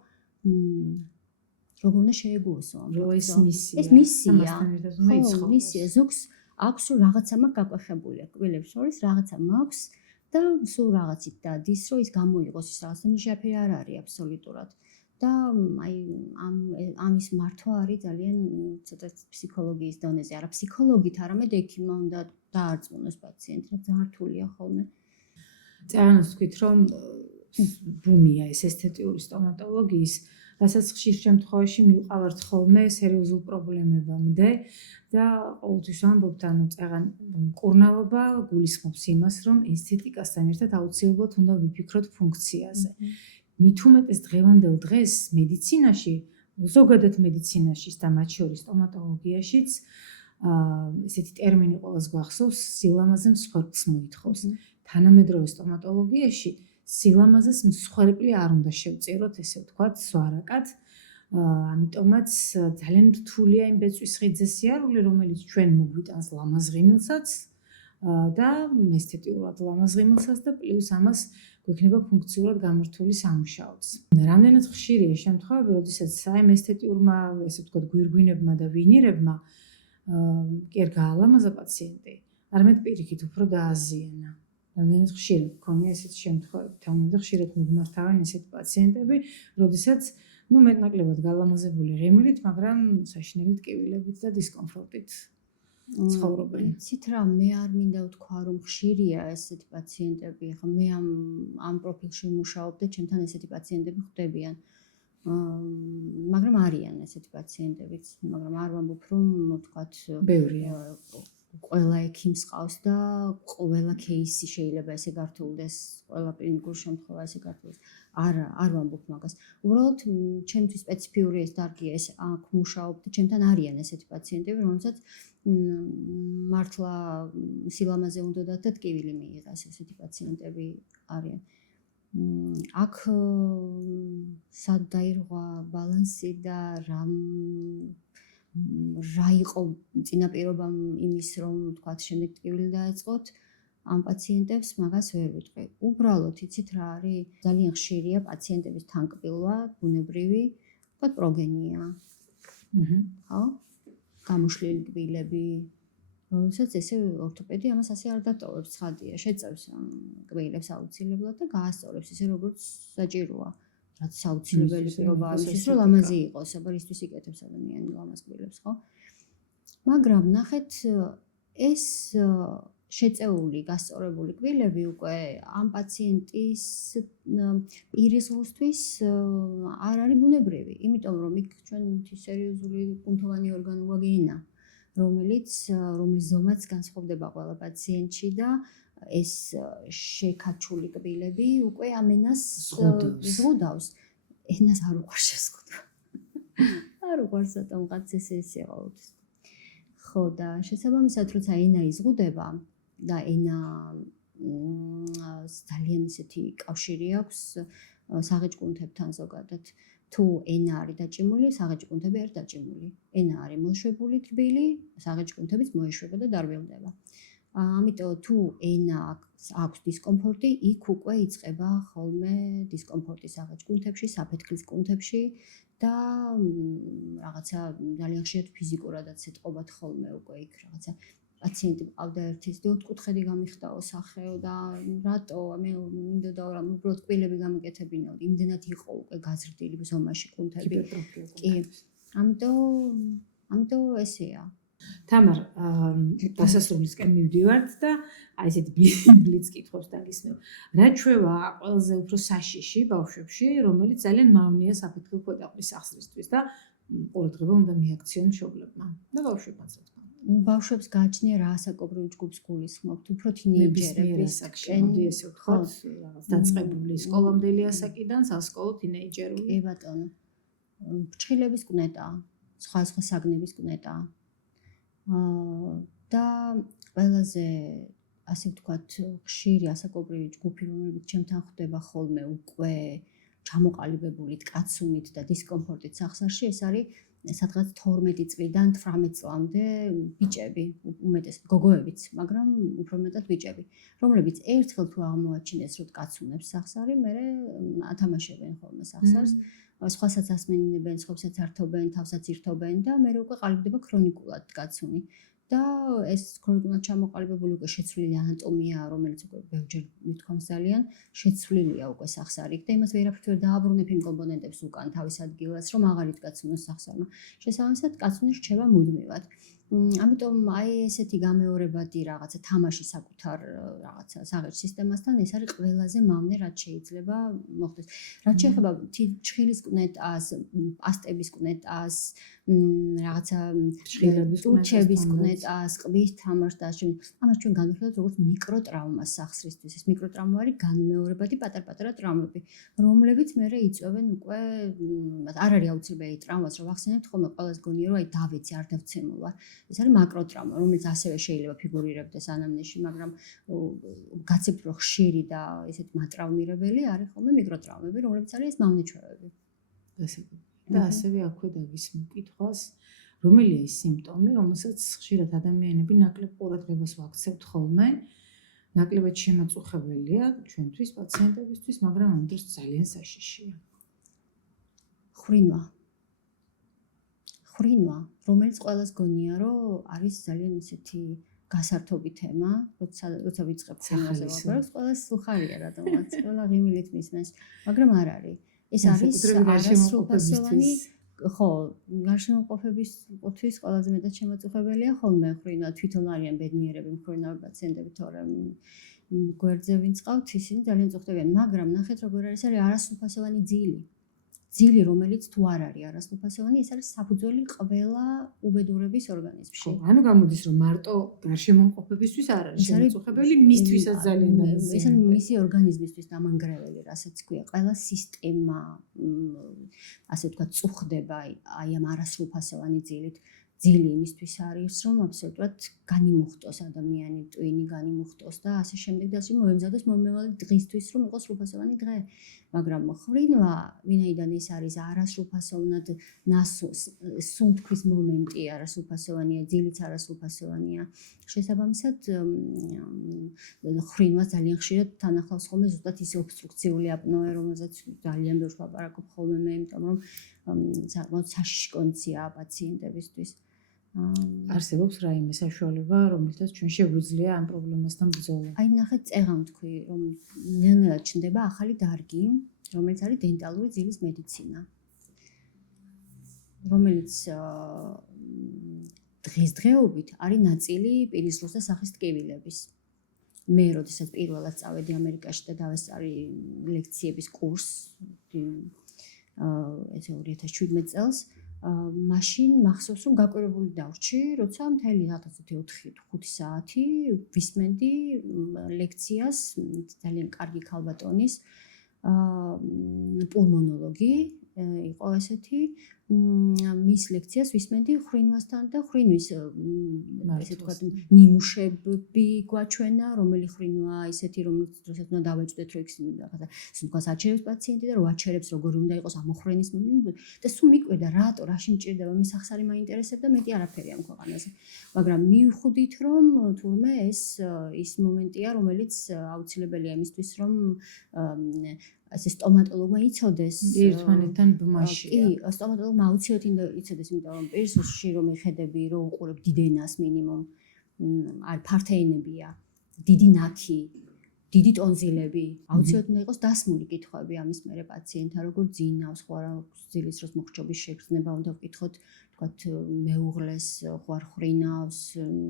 როგორ უნდა შეეგუოსო ეს მისია ეს მისია ზოგს აქვს რომ რაღაცა მაქვს გაკვეხებული კბილებს შორის რაღაცა მაქვს და სულ რაღაცით დადის რომ ის გამოიღოს ის რაღაც შემთხვევაში არ არის აბსოლუტურად და აი ამის მართვა არის ძალიან ცოტა ფსიქოლოგიის დონეზე არა ფსიქოლოგით არამედ ექიმმა უნდა დაარწმუნოს პაციენტს რა ძალიან რთულია ხოლმე წაღანოს თქვით, რომ ბუმია ეს ესთეტიური სტომატოლოგიის, რასაც ხშირ შემთხვევაში მივყავართ ხოლმე სერიოზულ პრობლემებამდე და ყოველთვის ვამბობთ, ანუ წაღან მკურნალობა გულისხმობს იმას, რომ ესთეტიკასთან ერთად აუცილებლად უნდა ვიფიქროთ ფუნქციაზე. მით უმეტეს დღევანდელ დღეს მედიცინაში, ზოგადად მედიცინაშიც და მათ შორის სტომატოლოგიაშიც ესეთი ტერმინი ყველას გვახსოვს, სილამაზე მსხვერპლს მოითხოვს. თანამედროვე სტომატოლოგიაში სილამაზეს მსხვერპლი არ უნდა შევწიროთ, ესე ვთქვათ, ზვარაკად. ამიტომაც ძალიან რთულია იმ ბეწვის ხიძზე სიარული, რომელიც ჩვენ მოგვიტანს ლამაზღიმილსაც და ესთეტიურად ლამაზღიმილსაც და პლუს ამას გვექნება ფუნქციურად გამართული სამუშაოც. რამდენად ხშირია შემთხვევები, როდესაც აი ესთეტიურმა, ესე ვთქვათ, გვირგვინებმა და ვინირებმა კი არ გაალამაზა პაციენტი, არამედ პირიქით უფრო დააზიანა. რამდენად ხშირად გქონია ესეთი შემთხვევები, თამამად ხშირად მიგმართავენ ესეთი პაციენტები, როდესაც მეტნაკლებად გალამაზებული ღიმილით, მაგრამ საშინელი ტკივილებით და დისკომფორტით ცხოვრობენ. იცით რა, მე არ მინდა ვთქვა, რომ ხშირია ესეთი პაციენტები, ხა მე ამ პროფილში ვმუშაობ და ჩემთან ესეთი პაციენტები ხვდებიან. მაგრამ არიან ესეთი პაციენტებიც, მაგრამ არ ვამბობ, რომ ვთქვათ, ბევრია. ყველა ექიმს ყავს და ყველა кейსი შეიძლება ესე გართულდეს, ყველა კლინიკურ შემთხვევა ესე გართულდეს. არ ვამბობ მაგას. უბრალოდ ჩემთვის სპეციფიური ეს დარგია, ეს აქ მუშაობ და ჩემთან არიან ესეთი პაციენტები, რომელსაც მართლა სილამაზე უნდათ და ტკივილი მიიღეს, ესეთი პაციენტები არიან. აქ სად დაირღვა ბალანსი და რა იყო წინაპირობა იმის, რომ ვთქვათ, შემდეგ ტკივილი დაეწყოთ ამ პაციენტებს, მაგას ვერ ვიტყვი. უბრალოდ იცით რა არის? ძალიან ხშირია პაციენტების თანკბილვა, ბუნებრივი, ვთქვათ, პროგენია. ხო? გამოშლილი კბილები, რომელსაც ესე ორთოპედი ამას ასე არ დატოვებს, ცხადია, შეწევს კბილებს აუცილებლად და გაასწორებს ისე, როგორც საჭიროა. რაც საუცილებელი პირობაა იმისთვის, რომ ლამაზი იყოს, აბა ისთვის იკეთებს ადამიანი ლამაზ კბილებს, ხო? მაგრამ ნახეთ, ეს შეწეული, გასწორებული კბილები უკვე ამ პაციენტის პირის ღრუსთვის არ არის ბუნებრივი, იმიტომ რომ იქ ჩვენი სერიოზული კუნთოვანი ორგანოა გენა, რომელიც ზომაც განსხვავდება ყველა პაციენტში და ეს შეკაჩული კბილები უკვე ამ ენას ზღუდავს. ენას არ უყვარს შეზღუდვა. არ უყვარს ატომღაც ესე ყოველთვის. ხო და შესაბამისად, როცა ენა იზღუდება და ენა ძალიან ისეთი კავშირი აქვს საღეჭკუნთებთან ზოგადად. თუ ენა არის დაჭიმული, საღეჭკუნთები არ დაჭიმული. ენა არის მოშვებული კბილი, საღეჭკუნთებიც მოეშვება და დარბილდება. ამიტომ თუ ენა აქვს დისკომფორტი, იქ უკვე იწყება ხოლმე დისკომფორტი საღეჭკუნთებში, საფეთქლის კუნთებში და რაღაცა ძალიან ხშირად ფიზიკურადაც ეთყობათ ხოლმე უკვე იქ რაღაცა პაციენტი მყავდა ერთის და ოთხკუთხედი გამიხდაო სახეო და რატო მე მინდოდა რომ უბრალოდ კბილები გამიკეთებინაო, იმდენად იყო უკვე გაზრდილი ზომაში კუნთები. კი. ამიტომ ესეა. თამარ, დასასრულისკენ მივდივართ და აი ესეთი ბლიც კითხვებს დაგისმევ. რა ჩვევა ყველაზე უფრო საშიში ბავშვებში, რომელიც ძალიან მავნეა საფეთქილ ქვეტყვის სახსრისთვის და ყურადღება უნდა მიაქციონ მშობლებმა და ბავშვებმაც რა თქმა უნდა. ბავშვებს გააჩნია რა ასაკობრივ ჯგუფს გულისხმობთ, უფრო თინეიჯერების მოდი ესე ვთქვათ, რაღაც დაწყებული სკოლამდელი ასაკიდან სასკოლო თინეიჯერული. კი ბატონო. ფრჩხილების კვნეტა, სხვა საგნების კვნეტა. და ყველაზე ასე ვთქვათ, ხშირი ასაკობრივი ჯგუფი, რომელიც ჩემთან ხვდება ხოლმე უკვე ჩამოყალიბებული კაცუნით და დისკომფორტით სახსარში, ეს არის სადღაც 12 წლიდან 18 წლამდე ბიჭები, უმეტესად გოგოებიც, მაგრამ უფრო მეტად ბიჭები, რომლებიც ერთხელ თუ აღმოაჩინეს, რომ კაცუნებს სახსარი, მერე ათამაშებენ ხოლმე სახსარს. სხვასაც ასმენინებენ, სხვასაც ართობენ, თავსაც ირთობენ და მერე უკვე ყალიბდება ქრონიკულად კაცუნი. და ეს ქრონიკულად ჩამოყალიბებული უკვე შეცვლილი ანატომია, რომელიც უკვე ბევრჯერ მithქვამს ძალიან, შეცვლილია უკვე სახსარი და იმას ვერაფრით ვერ დააბრუნებ იმ კომპონენტებს უკან თავის ადგილას, რომ აღარ იტკაცუნოს სახსარმა. შესაბამისად, კაცუნი რჩება მუდმივად. ამიტომ აი ესეთი გამეორებადი რაღაცა თამაში საკუთარ რაღაცა საღერჯ სისტემასთან ეს არის ყველაზე მავნე რაც შეიძლება მოხდეს. რაც შეეხება ჩხილის კუნეტას, პასტების კუნეტას, რაღაცა ტურჩების კუნეტას, ყბის თამაშს და ამას ჩვენ განვიხილავთ როგორც მიკროტრაუმას სახსრისთვის. ეს მიკროტრაუმა არის განმეორებადი პატარ-პატარა ტრავმები, რომლებიც მერე იწვევენ უკვე არ არის აუცილებელი ტრავმას რომ ვახსენებთ ხოლმე ყველას გონია რომ აი დავეცი არ დავცემულა. ეს არის მაკროტრაუმა, რომელიც ასევე შეიძლება ფიგურირებდეს ანამნეზში, მაგრამ გაცეpt რო ხშირი და ესეთ მატრაუმირებელი არის ხოლმე მიკროტრაუმები, რომლებიც არის ეს მავნეჩვევები. და ასევე აქვე დაგისმო კითხვას, რომელია ის სიმპტომი, რომელსაც ხშირად ადამიანები ნაკლებ ყურადღებას ვაქცევთ ხოლმე, ნაკლებად შემაწუხებელია ჩვენთვის პაციენტებისთვის, მაგრამ ამ დროს ძალიან საშიშია. ხრინვა, რომელიც ყველას გონია, რომ არის ძალიან ისეთი გასართობი თემა, როცა ვიწყებ ხრინვაზე ვაპარაკს, ყველას უხარია რადგანაც ყველა ღიმილით მისმენს, მაგრამ არ არის. ეს არის არასრულფასოვანი, ხო, გარშემოყოფებისთვის ყველაზე მეტად შემაწუხებელია ხოლმე ხრინვა, თვითონ არიან ბედნიერები მხრინავი პაციენტები, თორემ გვერდზე ვინც ყავთ, ისინი ძალიან წუხდებიან, მაგრამ ნახეთ როგორ არის არასრულფასოვანი ძილი, რომელიც თუ არ არის არასრულფასოვანი, ეს არის საფუძველი ყველა უბედურების ორგანიზმში. ანუ გამოდის რომ მარტო გარშემომყოფებისთვის არ არის შემაწუხებელი, მისთვისაც ძალიან დამაზიანებელი. ეს არის მისი ორგანიზმისთვის დამანგრეველი, რასაც ქვია, ყველა სისტემა, ასე ვთქვათ, წუხდება აი ამ არასრულფასოვანი ძილით. ძილი იმისთვის არის, რომ აბსოლუტურად განიმუხტოს ადამიანი, ტვინი განიმუხტოს და ასე შემდეგ და ასე მოემზადოს მომავალი დღისთვის, რომ იყოს სრულფასოვანი დღე. მაგრამ ხრინვა, ვინაიდან ეს არის არასრულფასოვნად სუნთქვის მომენტი არასრულფასოვანია, ძილიც არასრულფასოვანია. შესაბამისად, ხრინვა ძალიან ხშირად თან ახლავს ხოლმე ზუსტად ის ობსტრუქციული აპნოე, რომელზეც ძალიან ბევრს ვაპარაკობ ხოლმე მე, იმიტომ რომ საკმაოდ საშიშკონცია პაციენტებისთვის. არსებობს რაიმე საშუალება, რომელთაც ჩვენ შეგვიძლია ამ პრობლემასთან ბრძოლა. აი ნახეთ, წეღან თქვი, რომ ნელ-ნელა ჩნდება ახალი დარგი, რომელიც არის დენტალური ძილის მედიცინა. რომელიც დღესდღეობით არის ნაწილი პირისროს და სახის ტკივილების. მე როდესაც პირველად წავედი ამერიკაში და დავესწარი ლექციების კურსს, ეს 2017 წელს, მაშინ მახსოვს რომ გაკვირვებული დავრჩი, როცა მთელი 4-5 საათი ვისმენდი ლექციას ძალიან კარგი ქალბატონის პულმონოლოგი იყო ესეთი მის ლექციას ვისმენდი ხრინვასთან და ხრინვის ესე ვთქვათ ნიმუშები გვაჩვენა, რომელი ხრინვა ისეთი რომელიც დროსაც უნდა დავაჭდეთ რომ იქ რაღაცა სუნთქვას აჩერებს პაციენტი და რო აჩერებს როგორი უნდა იყოს ამოხრენის და სულ მიკვედა რატო რაში მჭირდება მის სახსარი მაინტერესებდა მეტი არაფერი ამ ქვეყანაზე. მაგრამ მივხვდით რომ თურმე ეს ის მომენტია რომელიც აუცილებელია იმისთვის რომ ასე სტომატოლოგმა იცოდეს ერთმანეთთან ბმაშია. კი, სტომატოლოგმა აუცილებლად იცოდეს, იმიტომ რომ პირსში რომ იხედები, რომ უყურებ დიდენას მინიმუმ, არ ფართეინებია, დიდი ნაქი, დიდი ტონზილები, აუცილებლად უნდა იყოს დასმული კითხვები ამის მერე პაციენტთან, როგორ ძინავს, ხო არა ძილის დროს მოხჭობის შეგრძნება უნდა ვკითხოთ, ვთქვათ, მეუღლეს, ხო არ ხრინავს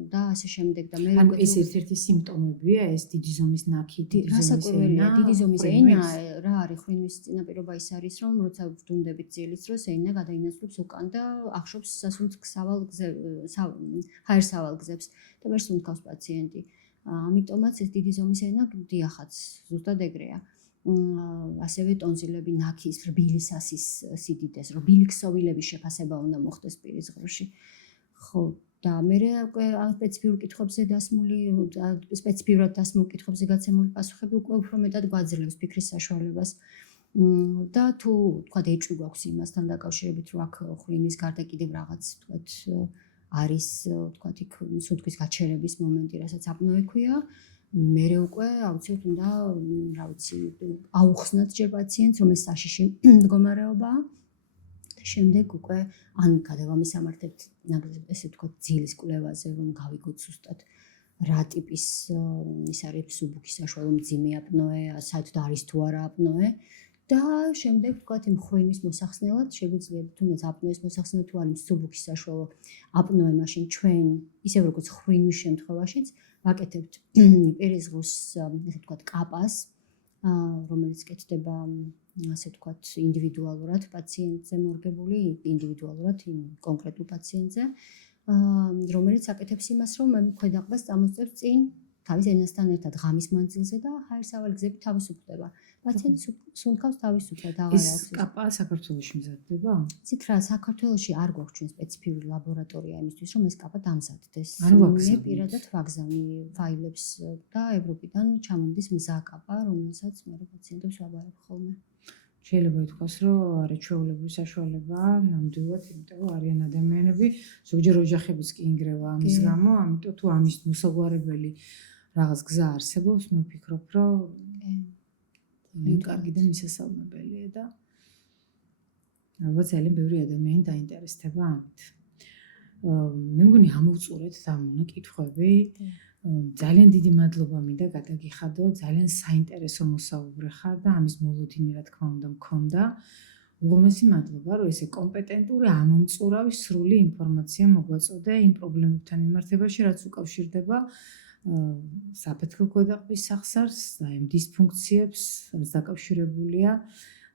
და ასე შემდეგ და მე ანუ ეს ერთ-ერთი სიმპტომებია, ეს დიდი ზომის ნაქი, დიდი ზომის ენა. დიდი ზომის ენა, რა არის ხრინვის წინაპირობა ის არის, რომ როცა ვდუნდებით ძილის დროს ენა გადაინაცვლებს უკან და ახშობს სასუნთქ-სავალ გზებს, ჰაერ-სავალ გზებს და ვერ სუნთქავს პაციენტი. ამიტომაც ეს დიდი ზომის ენა დიახაც ზუსტად ეგრეა. ასევე ტონზილები, ნაქის, რბილი სასის სიდიდეს, რბილი ქსოვილების შეფასება უნდა მოხდეს პირის ღრუში. ხო, და მე სპეციფიურ კითხვებზე დასმული, სპეციფიურად დასმულ კითხვებზე გაცემული პასუხები უკვე უფრო მეტად გვაძლევს ფიქრის საშუალებას. და თუ თქვა ეჭვი გვაქვს იმასთან დაკავშირებით, რომ აქ ხრინვის გარდა კიდევ რაღაც თქვათ არის თქვათ იქ სუნთქვის გაჩერების მომენტი, რასაც აპნოე ქვია, მერე უკვე აუცილებლად უნდა, რა ვიცი, აუხსნათ ჯერ პაციენტს, რომ ეს საშიში მდგომარეობაა. და შემდეგ უკვე ან გადავამისამართებთ, ესე ვთქვათ, ძილის კვლევაზე, რომ გავიგოთ ზუსტად რა ტიპის ის არის მსუბუქი საშუალო მძიმე აპნოე, საერთოდ არის თუ არა აპნოე და შემდეგ ვთქვათ იმ ხვინის მოსახსნელად შეგვიძლია თუნდაც აპნოეს მოსახსნელად თუ არის მსუბუქი საშუალო აპნოე, მაშინ ჩვენ ისევ როგორც ხვინის შემთხვევაშიც ვაკეთებთ პირისღრუს ესე ვთქვათ კაპას, რომელიც კეთდება ასე ვთქვათ ინდივიდუალურად პაციენტზე მორგებული, ინდივიდუალურად იმ კონკრეტულ პაციენტზე, რომელიც აკეთებს იმას, რომ ქვედაყბას წამოსწევს წინ თავის ენასთან ერთად ღამის მანძილზე და ჰაერსავალი გზები თავისუფლდება. პაციენტი სუნთქავს თავისუფლად, აღარ ეს აქვს. კაპა საქართველოში მზადდება? იცით რა, საქართველოში არ გვაქვს ჩვენ სპეციფიური ლაბორატორია იმისთვის, რომ ეს კაპა დამზადდეს. არ ვაგზავნებთ. მე პირადად ვაგზავნი ფაილებს და ევროპიდან ჩამომდის მზა კაპა, რომელსაც მე პაციენტებს ვაბარებ ხოლმე. შეიძლება ითქვას, რომ არაჩვეულებრივი საშუალებაა ნამდვილად, იმიტომ რომ არიან ადამიანები, ზოგჯერ ოჯახებიც კი ინგრევა ამის გამო, ამიტომ თუ ამის მოსაგვარებელი რაღაც გზა არსებობს, მე ვფიქრობ, რომ კარგი და მისასალმებელია და ალბათ ძალიან ბევრი ადამიანი დაინტერესდება ამით. მე მგონი ამოვწურეთ ამ კითხვები. ძალიან დიდი მადლობა მინდა გადაგიხადო, ძალიან საინტერესო მოსაუბრე ხარ და ამის მოლოდინი რა თქმა უნდა მქონდა. უღრმესი მადლობა, რომ ესე კომპეტენტური, ამომწურავი, სრული ინფორმაცია მოგვაწოდე იმ პრობლემებთან მიმართებაში, რაც უკავშირდება საფეთქო ქვედაყბის სახსარს და იმ დისფუნქციებს, რაც დაკავშირებულია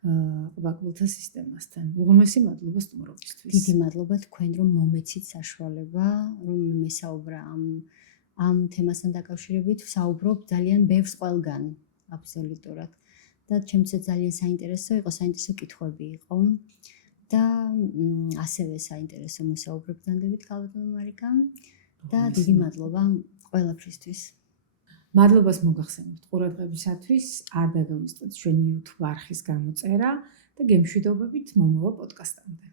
ყბაკბილთა სისტემასთან. უღრმესი მადლობა სტუმრობისთვის. დიდი მადლობა თქვენ, რომ მომეცით საშუალება, რომ მესაუბრა ამ თემასთან დაკავშირებით, ვსაუბრობ ძალიან ბევრს ყველგან, აბსოლუტურად. და ჩემთვის ძალიან საინტერესო იყო, საინტერესო კითხვები იყო და ასევე საინტერესო მოსაუბრე ბრძანდებით ქალბატონო მარიკამ და დიდი მადლობა ყველაფრისთვის. მადლობას მოგახსენებთ ყურადღებისათვის, არ დაგავიწყდეთ ჩვენი YouTube არხის გამოწერა და გემშვიდობებით მომავალ პოდკასტამდე.